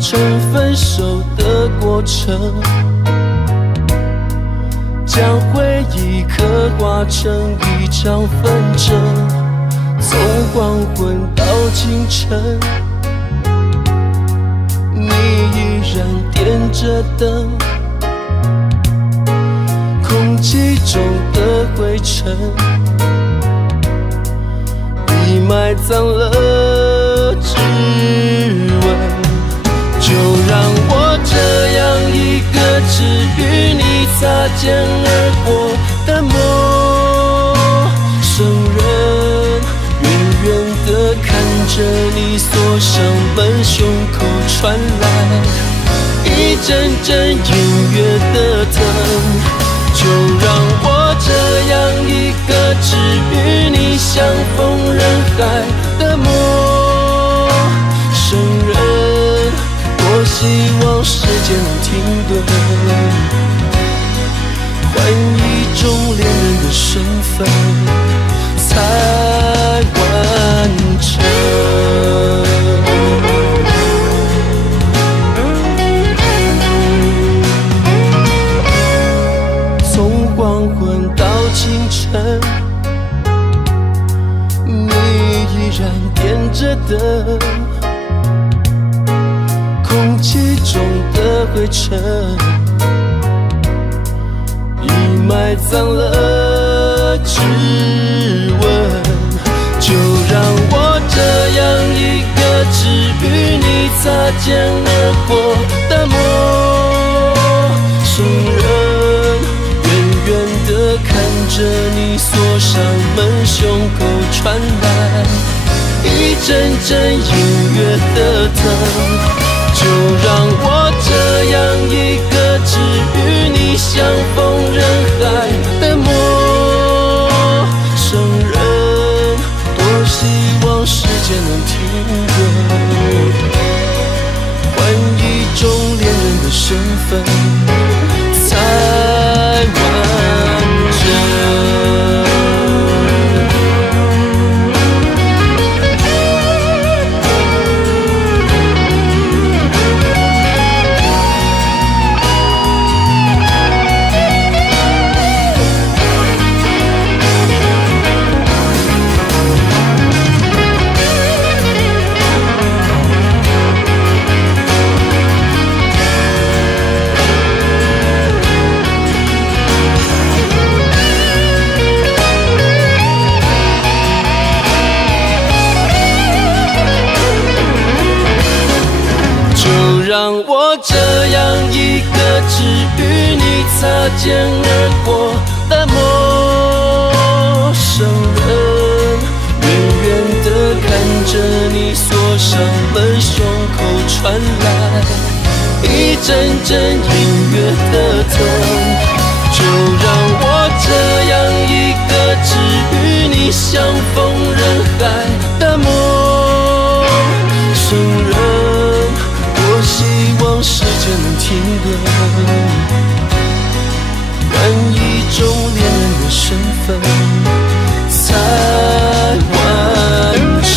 趁分手的过程，将回忆刻画成一场纷争。从黄昏到清晨，你依然点着灯，空气中的灰尘已埋葬了指纹。就让我这样一个只与你擦肩而过的陌生人，远远地看着你锁上门，胸口传来一阵阵隐约的疼。就让我这样一个只与你相逢人海的陌生人，多希望时间能停顿，换一种恋人的身份才完成。黄昏到清晨，你依然点着灯，空气中的灰尘已埋葬了指纹。就让我这样一个只与你擦肩而过的陌生人，远地看着你锁上门，胸口传来一阵阵隐约的疼。就让我这样一个只与你相逢人海的陌生人，多希望时间能停顿，换一种恋人的身份才完整。让我这样一个只与你擦肩而过的陌生人，远远地看着你锁上门，胸口传来一阵阵隐约的疼。就让我这样一个只与你相逢人海的陌生人，多希望时间能停顿，换一种恋人的身份才完成。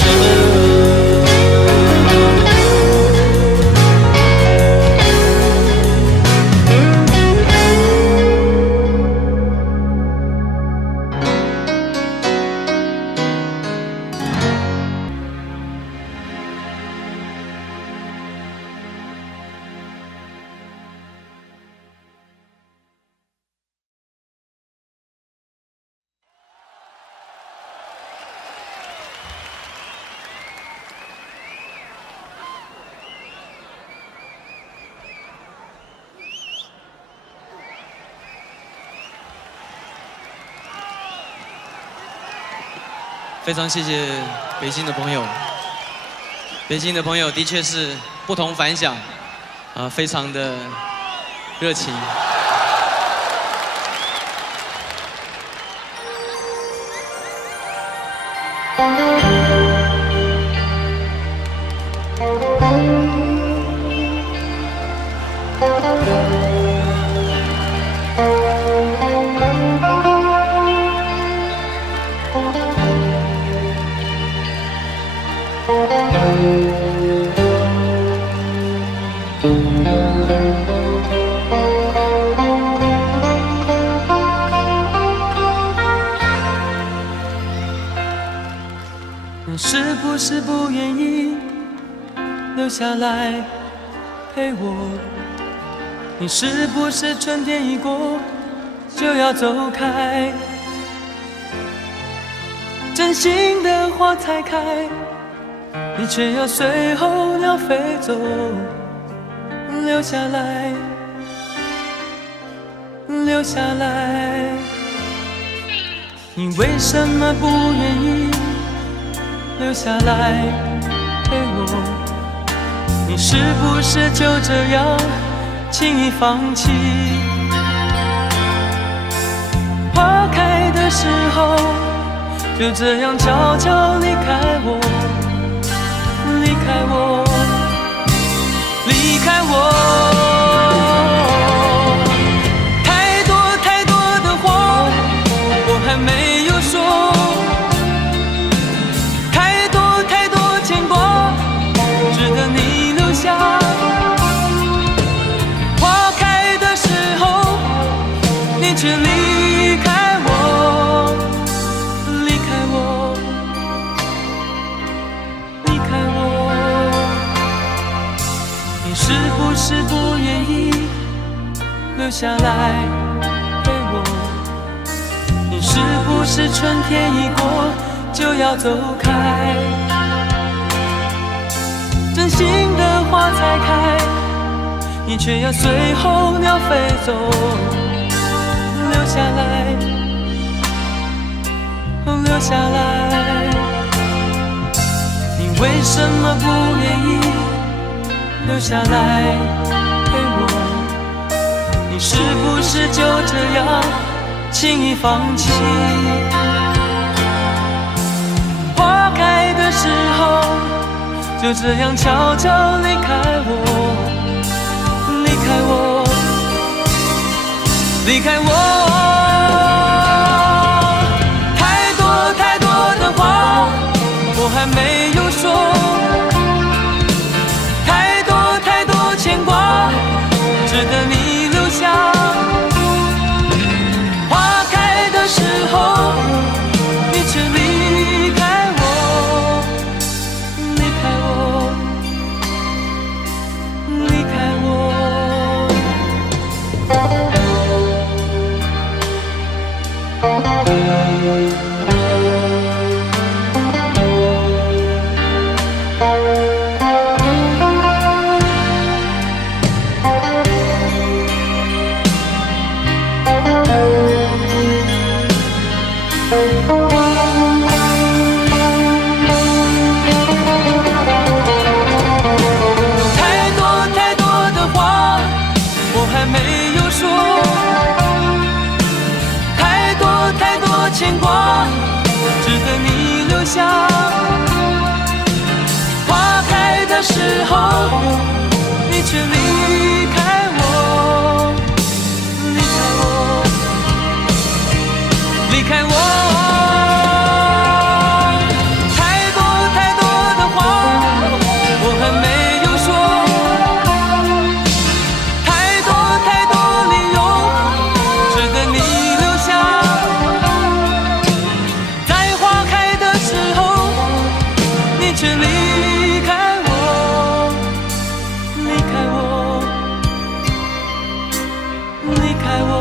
非常谢谢北京的朋友，北京的朋友的确是不同凡响，非常的热情。你是不是不愿意留下来陪我？你是不是春天一过就要走开？真心的花才开，你却要随候鸟飞走，留下来，留下来。你为什么不愿意留下来陪我？你是不是就这样轻易放弃？花开的时候就这样悄悄离开我，离开我，离开我。太多太多的话我还没有说，太多太多牵挂值得你留下。花开的时候你却离开我，离开我，离开我。你是不是不愿意留下来陪我？你是不是春天一过就要走开？真心的花才开，你却要随候鸟飞走，留下来，留下来。你为什么不愿意留下来陪我？你是不是就这样轻易放弃？花开的时候就这样悄悄离开我，离开我，离开我。太多太多的话我还没有说，太多太多牵挂值得你留下。花开的时候你却离开我，离开我，离开我。太多太多的话我还没有说，太多太多牵挂值得你留下。花开的时候你却离开我，离开我，离开我。太多太多的话我还没有说，太多太多理由值得你留下。在花开的时候你却离开我，离开我，离开我，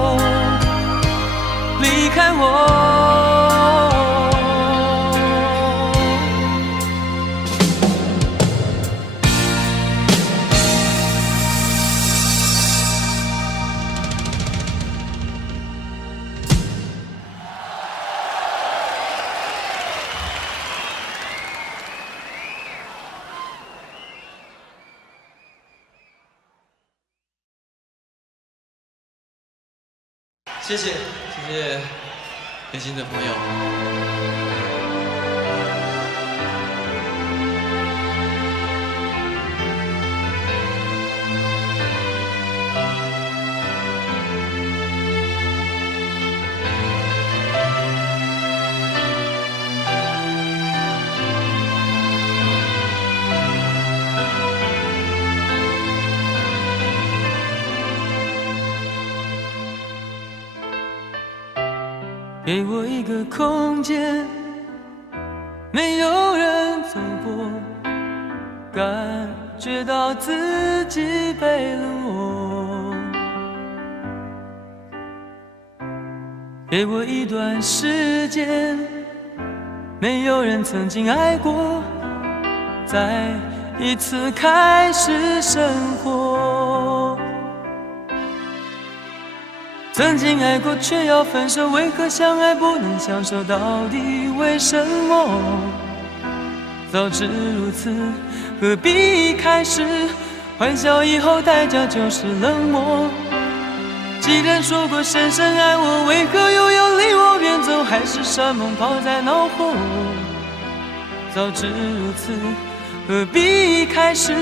离开我。谢谢北京的朋友。给我一个空间，没有人走过，感觉到自己被冷落。给我一段时间，没有人曾经爱过，再一次开始生活。曾经爱过却要分手，为何相爱不能相守？到底为什么？早知如此，何必一开始？欢笑以后代价就是冷漠。既然说过深深爱我，为何又要离我远走？海誓山盟抛在脑后。早知如此，何必一开始？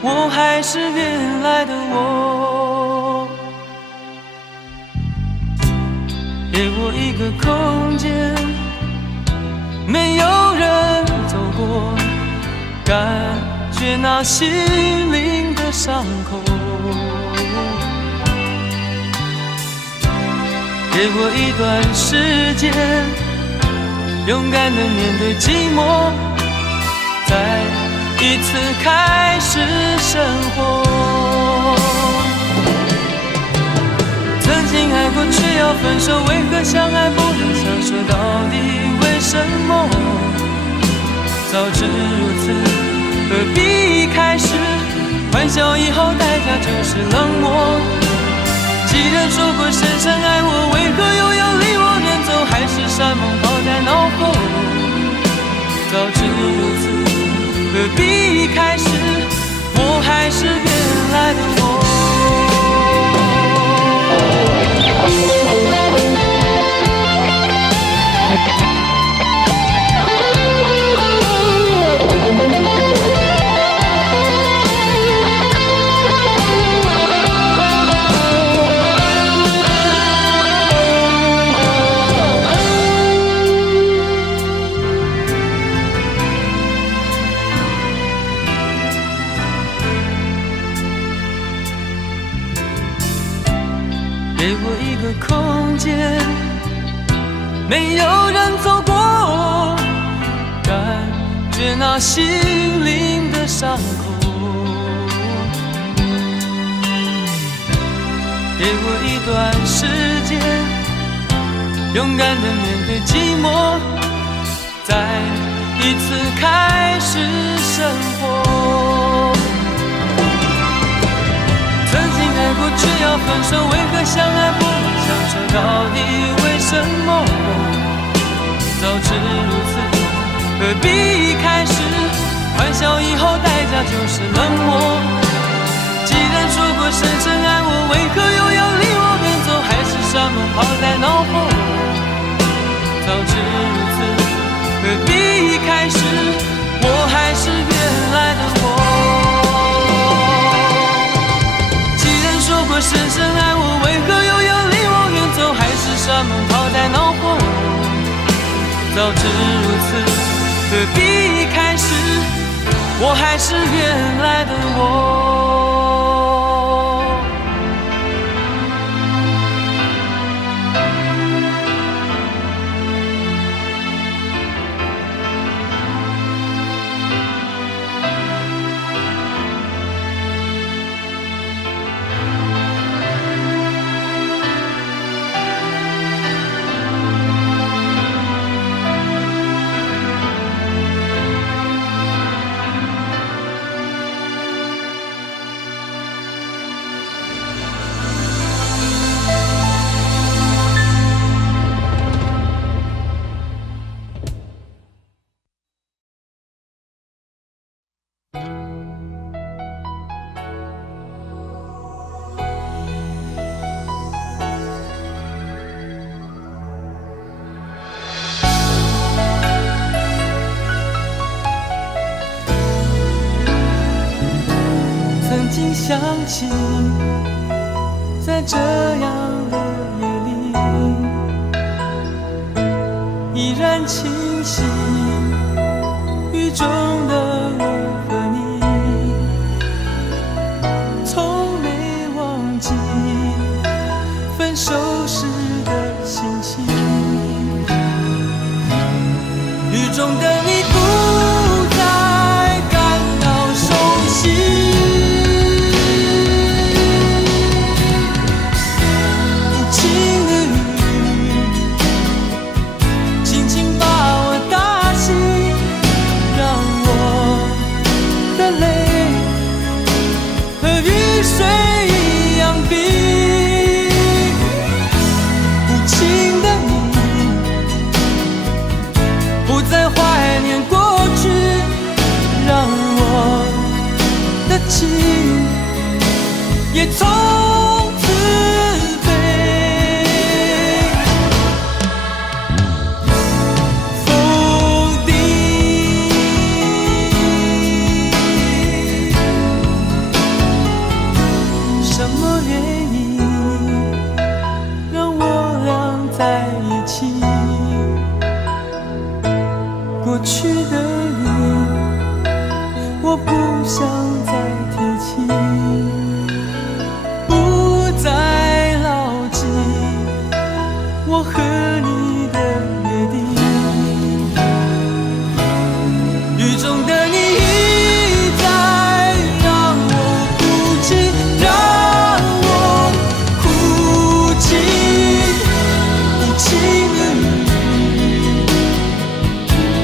我还是原来的我。给我一个空间，没有人走过，感觉那心灵的伤口。给我一段时间，勇敢地面对寂寞，再一次开始生活。曾经爱过却要分手，为何相爱不能相守？到底为什么？早知如此，何必一开始？欢笑以后代价就是冷漠。既然说过深深爱我，为何又要离我远走？海誓山盟抛在脑后。早知如此，何必一开始？我还是原来的我。给我一个空间，没有人走过，感觉那心灵的伤口。给我一段时间，勇敢地面对寂寞，再一次开始生活。曾经爱过却要分手，为何相爱不能相守？到底为什么？早知如此，何必一开始？欢笑以后代价就是冷漠。既然说过深深爱我，为何又要离我远走？海誓山盟抛在脑后。早知如此，何必一开始？我还是原来的我。说过深深爱我，为何又要离我远走？海誓山盟抛在脑后。早知如此，何必一开始？我还是原来的我。起，在这样的夜里依然清晰，雨中的我和你从没忘记分手时的心情，雨中的你不再感到熟悉，无情的雨轻轻把我打醒，让我的泪和雨水一样冰，无情的你不再怀念过去，让我的情也从此飞。否定什么原因让我俩在一起？过去的人，我不想再提起，不再牢记我和你的约定。雨中的你一再让我哭泣，让我哭泣，无情的雨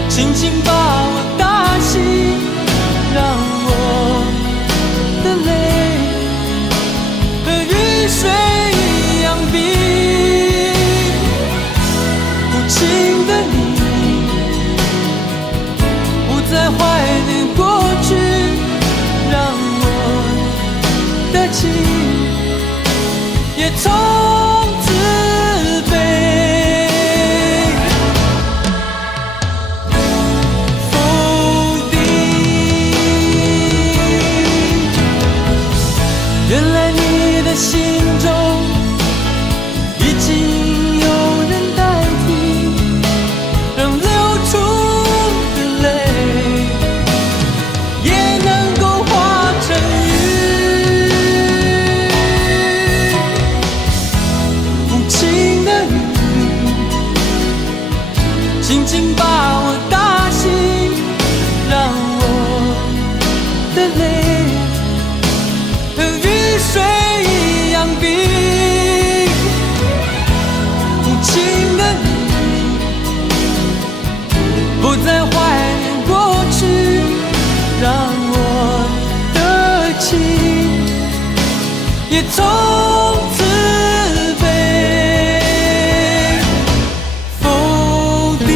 轻轻把我打醒，让我的泪和雨水一样冰，无情的你不再怀念过去，让我的情也从此飞。否定，原来你的心中已经有人代替，让流出的泪也能够化成雨，无情的雨轻轻把我打醒，让我的泪和雨水一样冰，无情的你不再怀念过去，让我的情也从此飞。否定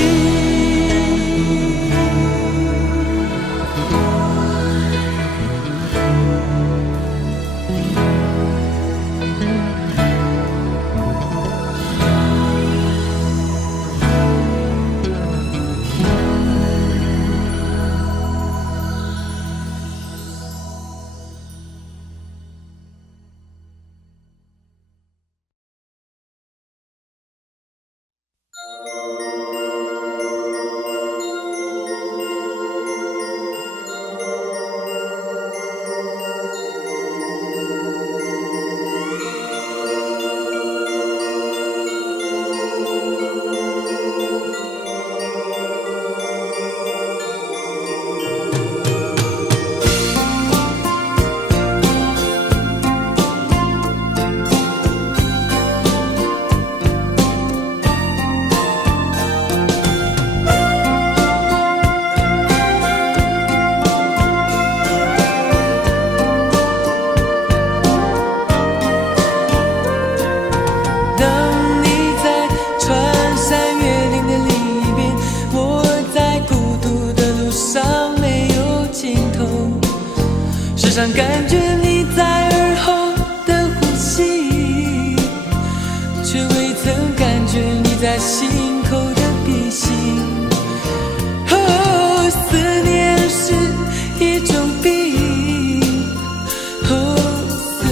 常感觉你在耳后的呼吸，却未曾感觉你在心口的鼻息。哦，思念是一种病，哦，思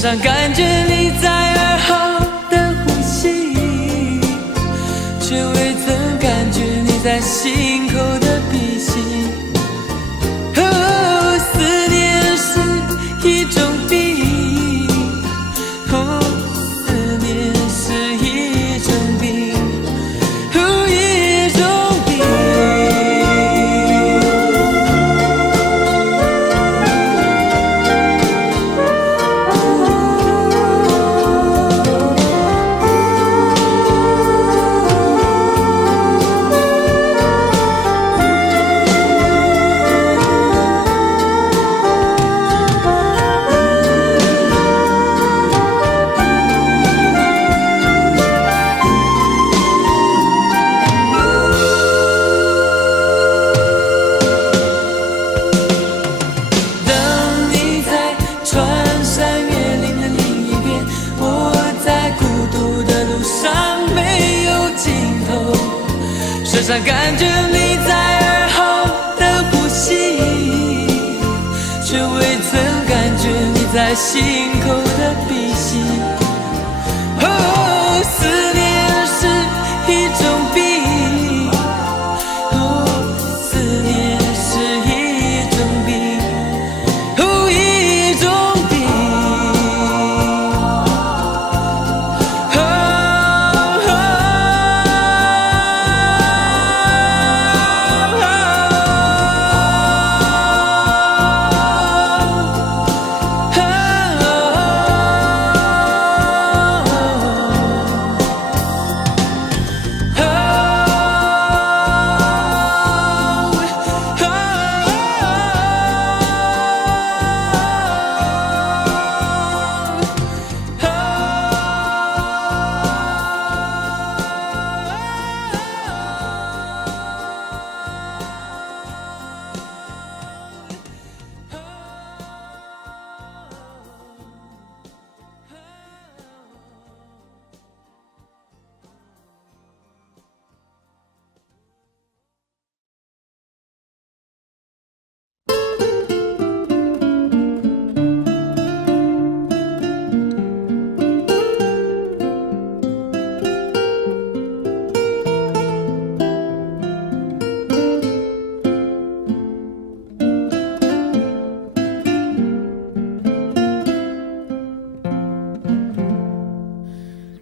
上感觉你在耳后的呼吸，却未曾感觉你在心口的鼻息。哦，思念是一种病，哦，思念是一种病，哦，一种病。时常感觉你在耳后的呼吸，却未曾感觉你在心口的鼻息。哦，思念是一种病，哦，思念是一种病，哦，一种病。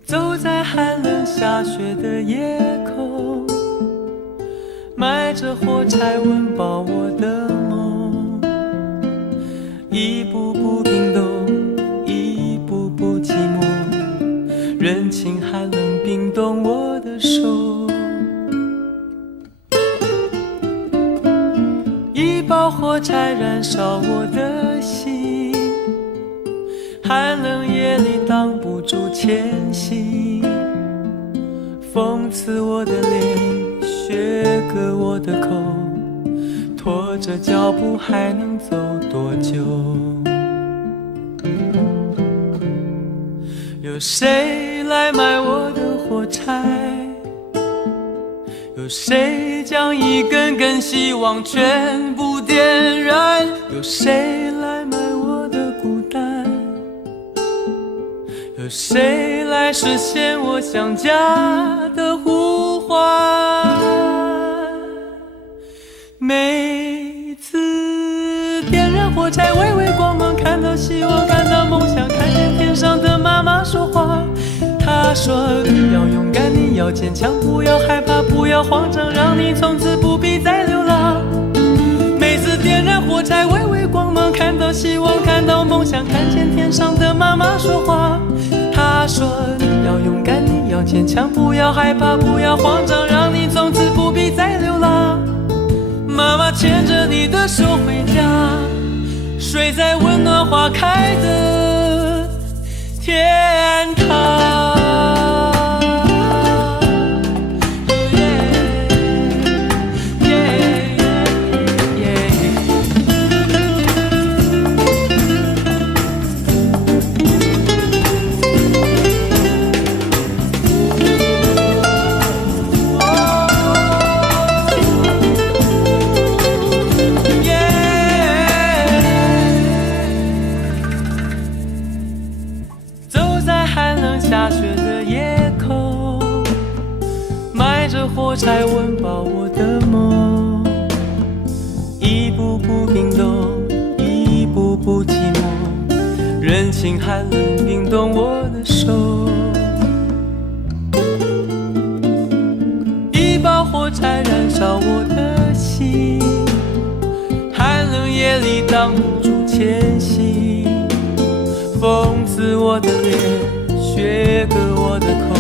走在寒冷下雪的夜空，埋着火柴温饱我的梦，一步步冰冻，一步步寂寞，任凭寒冷冰冻我的手。一包火柴燃烧我的心，寒冷夜里挡不住前行，风刺我的脸，雪割我的口，拖着脚步还能走多久？有谁来买我的火柴？有谁将一根根希望全部点燃？有谁来买我的孤单？有谁来实现我想家的呼唤？每次点燃火柴，微微光芒，看到希望，看到梦想，看见天上的妈妈说话。她说你要勇敢，你要坚强，不要害怕，不要慌张，让你从此不必再流浪。每次点燃火柴，微微光芒，看到希望，看到梦想，看见天上的妈妈说话。她说你要勇敢，你要坚强，不要害怕，不要慌张，让你从此不必再流浪。妈妈牵着你的手回家，睡在温暖花开的天堂。步步冰冻，一步步寂寞，人情寒冷冰冻我的手。一把火柴燃烧我的心，寒冷夜里挡不住前行。风刺我的脸，雪割我的口，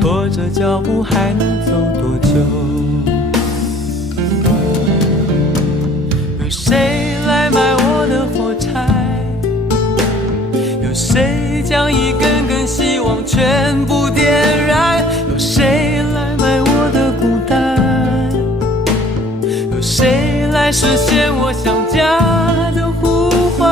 拖着脚步还能走多久？有谁来买我的火柴？有谁将一根根希望全部点燃？有谁来买我的孤单？有谁来实现我想家的呼唤？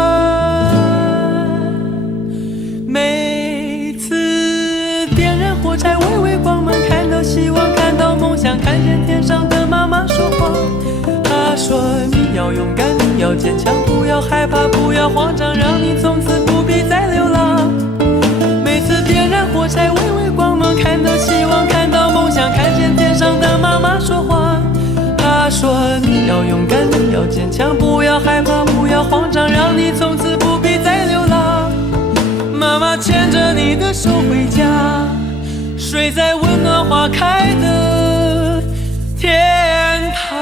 每次点燃火柴，微微光芒，看到希望，看到梦想，看见天上的妈妈说话。她说你要勇敢，你要坚强，不要害怕，不要慌张，让你从此不必再流浪。每次点燃火柴，微微光芒，看到希望，看到梦想，看见天上的妈妈说话。她说你要勇敢，你要坚强，不要害怕，不要慌张，让你从此不必再流浪。妈妈牵着你的手回家，睡在温暖花开的天堂。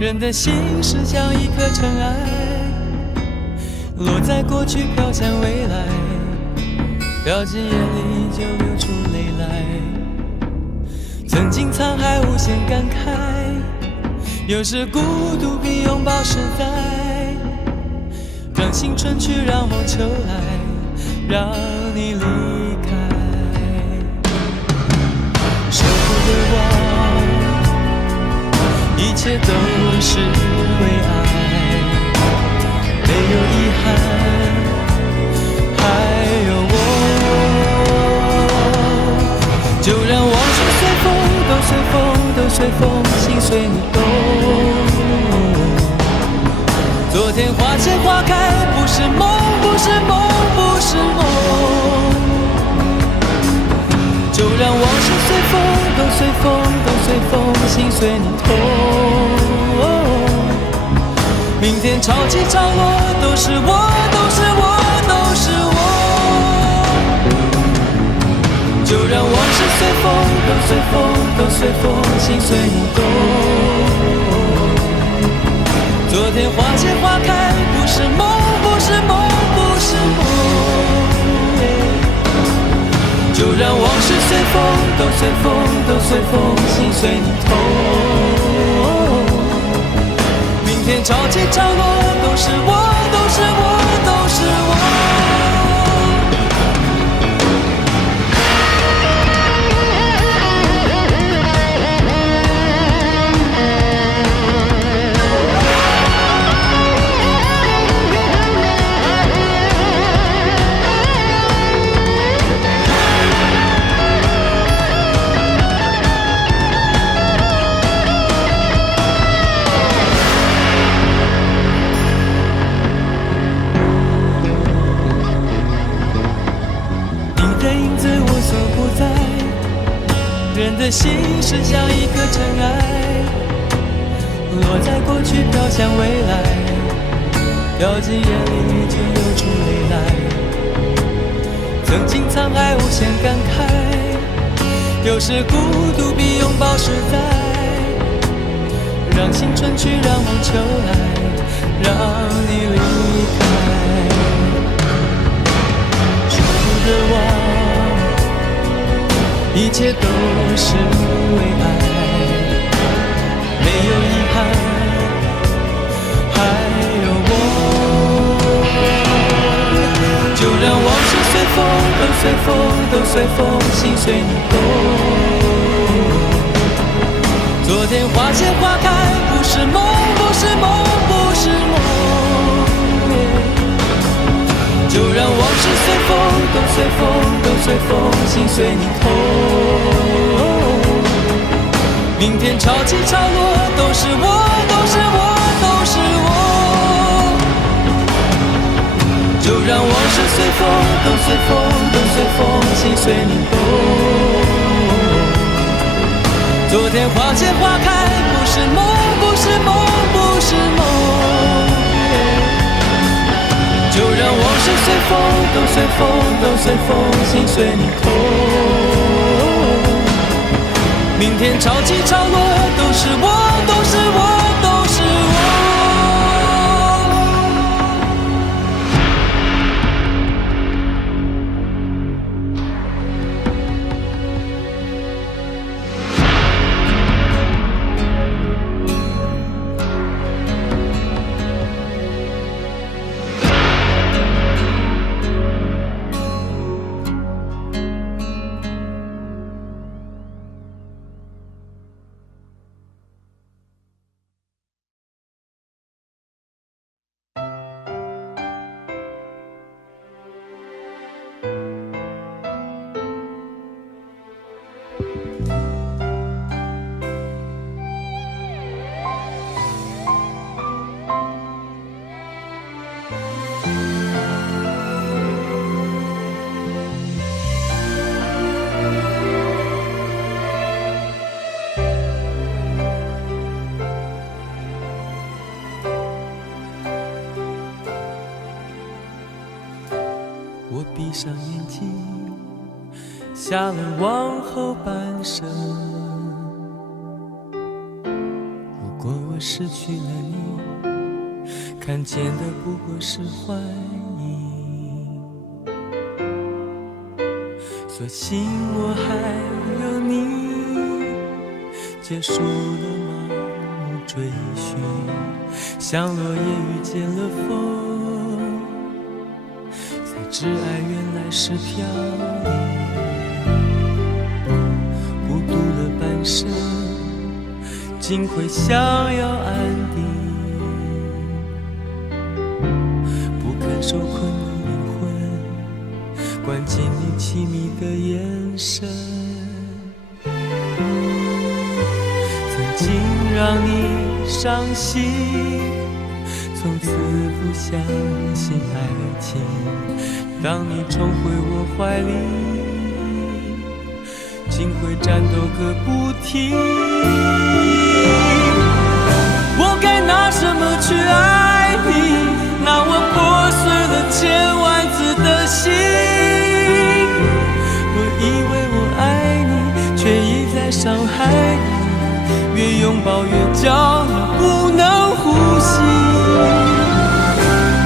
人的心是像一颗尘埃，落在过去飘向未来，掉进眼里就流出泪来。曾经沧海无限感慨，有时孤独比拥抱实在。让青春去，让梦秋来，让你离开。舍不得忘，一切都是为爱，没有遗憾，还有我。就让往事随风，都随风，都随风，心随你动。昨天花谢花开，不是梦，不是梦，不是梦。就让往事随风，都随风，都随风，心随你痛。明天潮起潮落，都是我，都是我，都是我。就让往事随风，都随风，都随风，心随你动。昨天花谢花开，不是梦，不是梦，不是梦。就让往事随风，都随风，都随风，心随你痛。明天潮起潮落，都是我，都是我，都是我。人的心是像一颗尘埃，落在过去飘向未来，掉进眼里就流出泪来。曾经沧海无限感慨，有时孤独比拥抱实在。让青春去，让梦秋来，让你离开。舍不得忘，一切都是为爱，没有遗憾，还有我。就让往事随风，都随风，都随风，心随你动。昨天花谢花开，不是梦，不是梦，不是梦。就让往事随风，都随风，都随风，心随你痛。明天潮起潮落，都是我，都是我，都是我。就让往事随风，都随风，都随风，心随你动。昨天花谢花开，不是梦，不是梦，不是梦。就让往事随风，都随风，都随风，心随你痛。明天潮起潮落，都是我，都是我，都是我。我闭上眼睛，下了往后半生。如果我失去了你，看见的不过是幻影。所幸我还有你，结束了盲目追寻，像落叶遇见了风。挚爱原来是飘零，孤独了半生，竟会想要安定。不肯受困的灵魂，关进你凄迷的眼神。曾经让你伤心，从此不相信爱情。当你重回我怀里，竟会战斗个不停。我该拿什么去爱你？拿我破碎了千万次的心。我以为我爱你，却一再伤害你。越拥抱越焦虑，不能呼吸。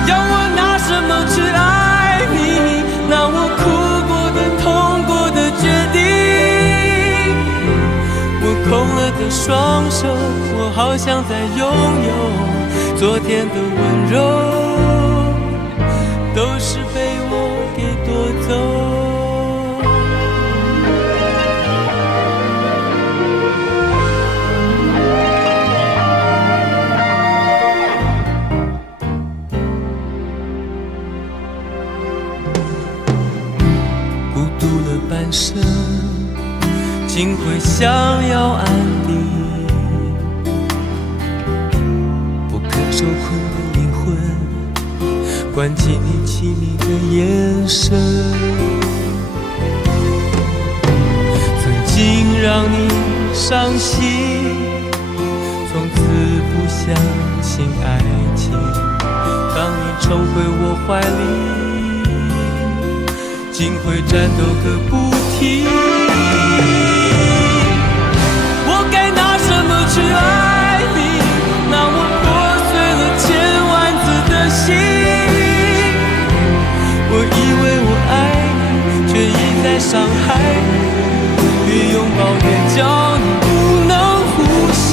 要我拿什么去爱？那我哭过的、痛过的决定，我空了的双手，我好想再拥有昨天的温柔，都是被我给夺走。半生竟会想要安定，不肯受困的灵魂，关进你凄迷的眼神。曾经让你伤心，从此不相信爱情。当你重回我怀里，竟会战斗个不停。我该拿什么去爱你？拿我破碎了千万次的心。我以为我爱你，却一再伤害你。越拥抱越叫你不能呼吸。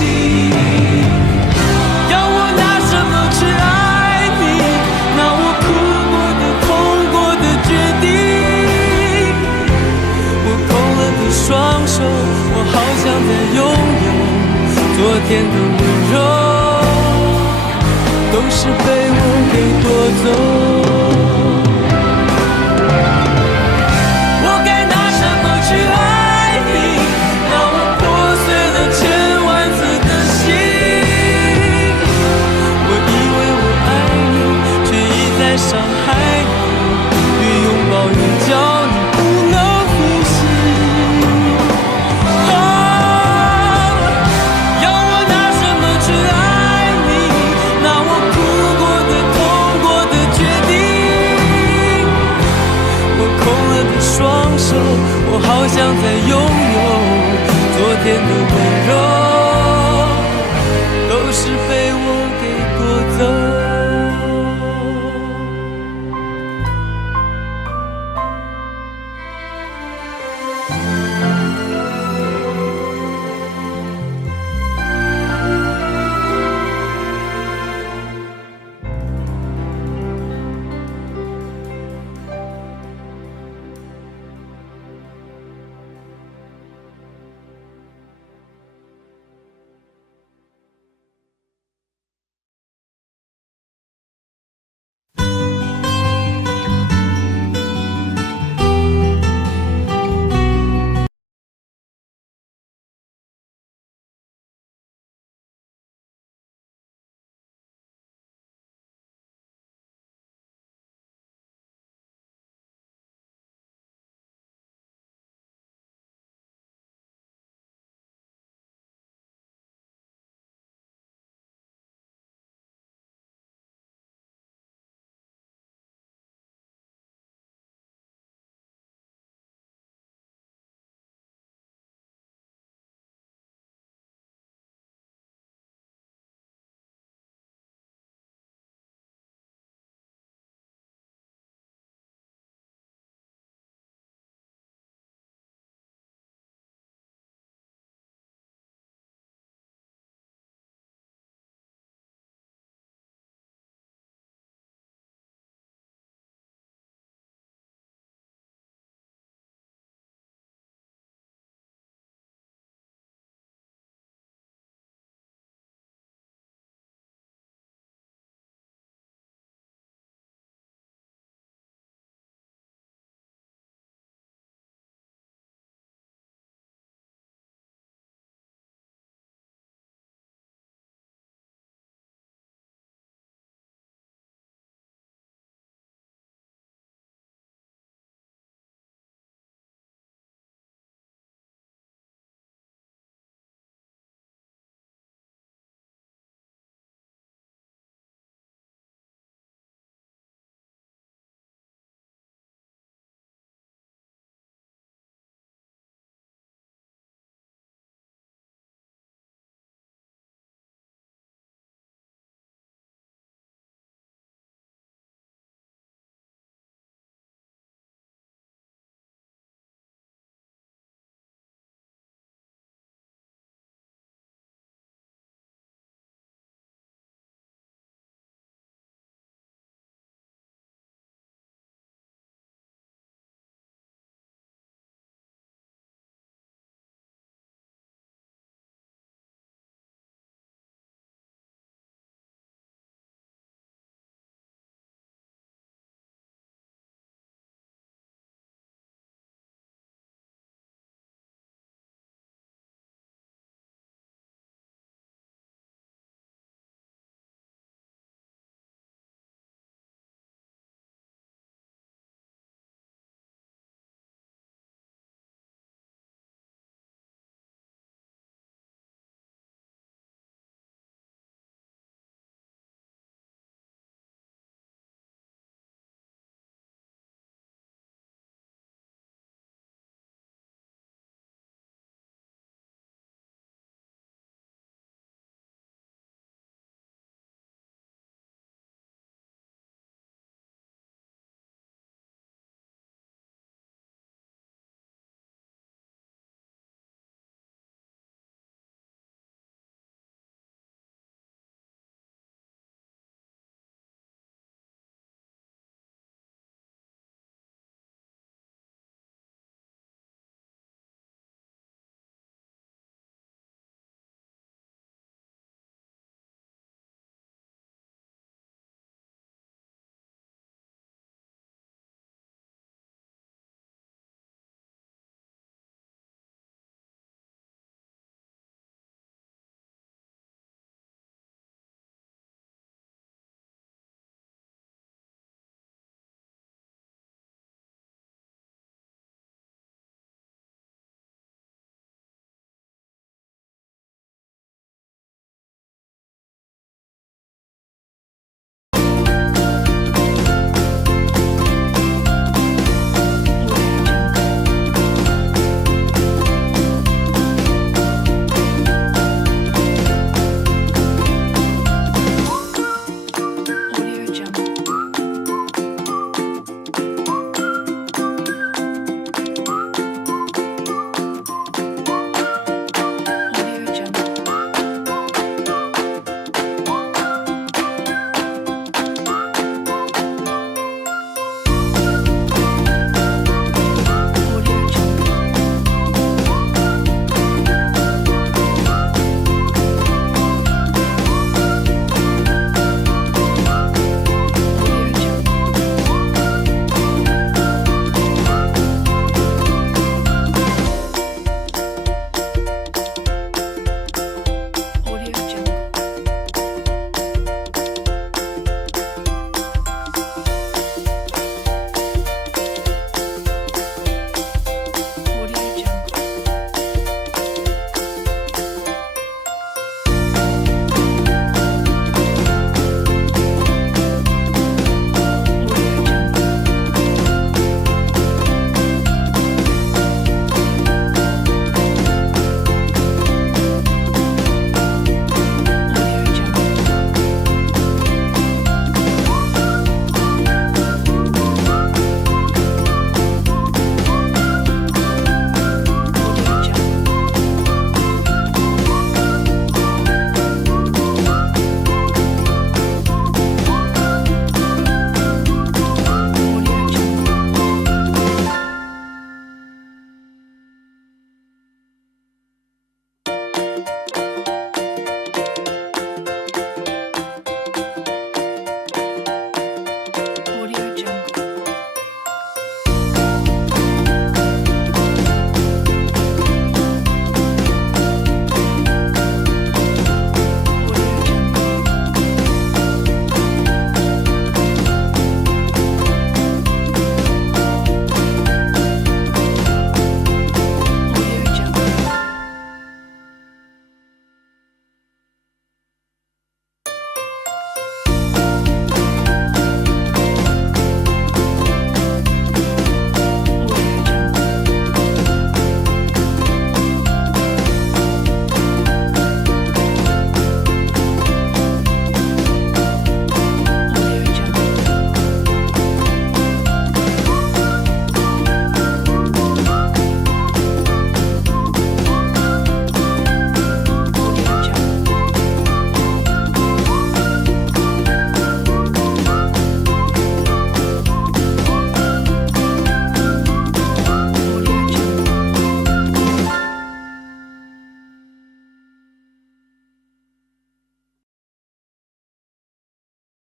要我拿什么去爱你？拿我哭过的、痛过的决定。我空了的双手，我好想再拥有昨天的温柔。都是被我给夺走。我该拿什么去爱你？拿我破碎了千万次的心。我以为我爱你，却一再伤害你。越拥抱越叫你不能呼吸。要我拿什么去爱你？拿我哭过的、痛过的决定。我空了的双手，我好想再拥有昨天的温柔。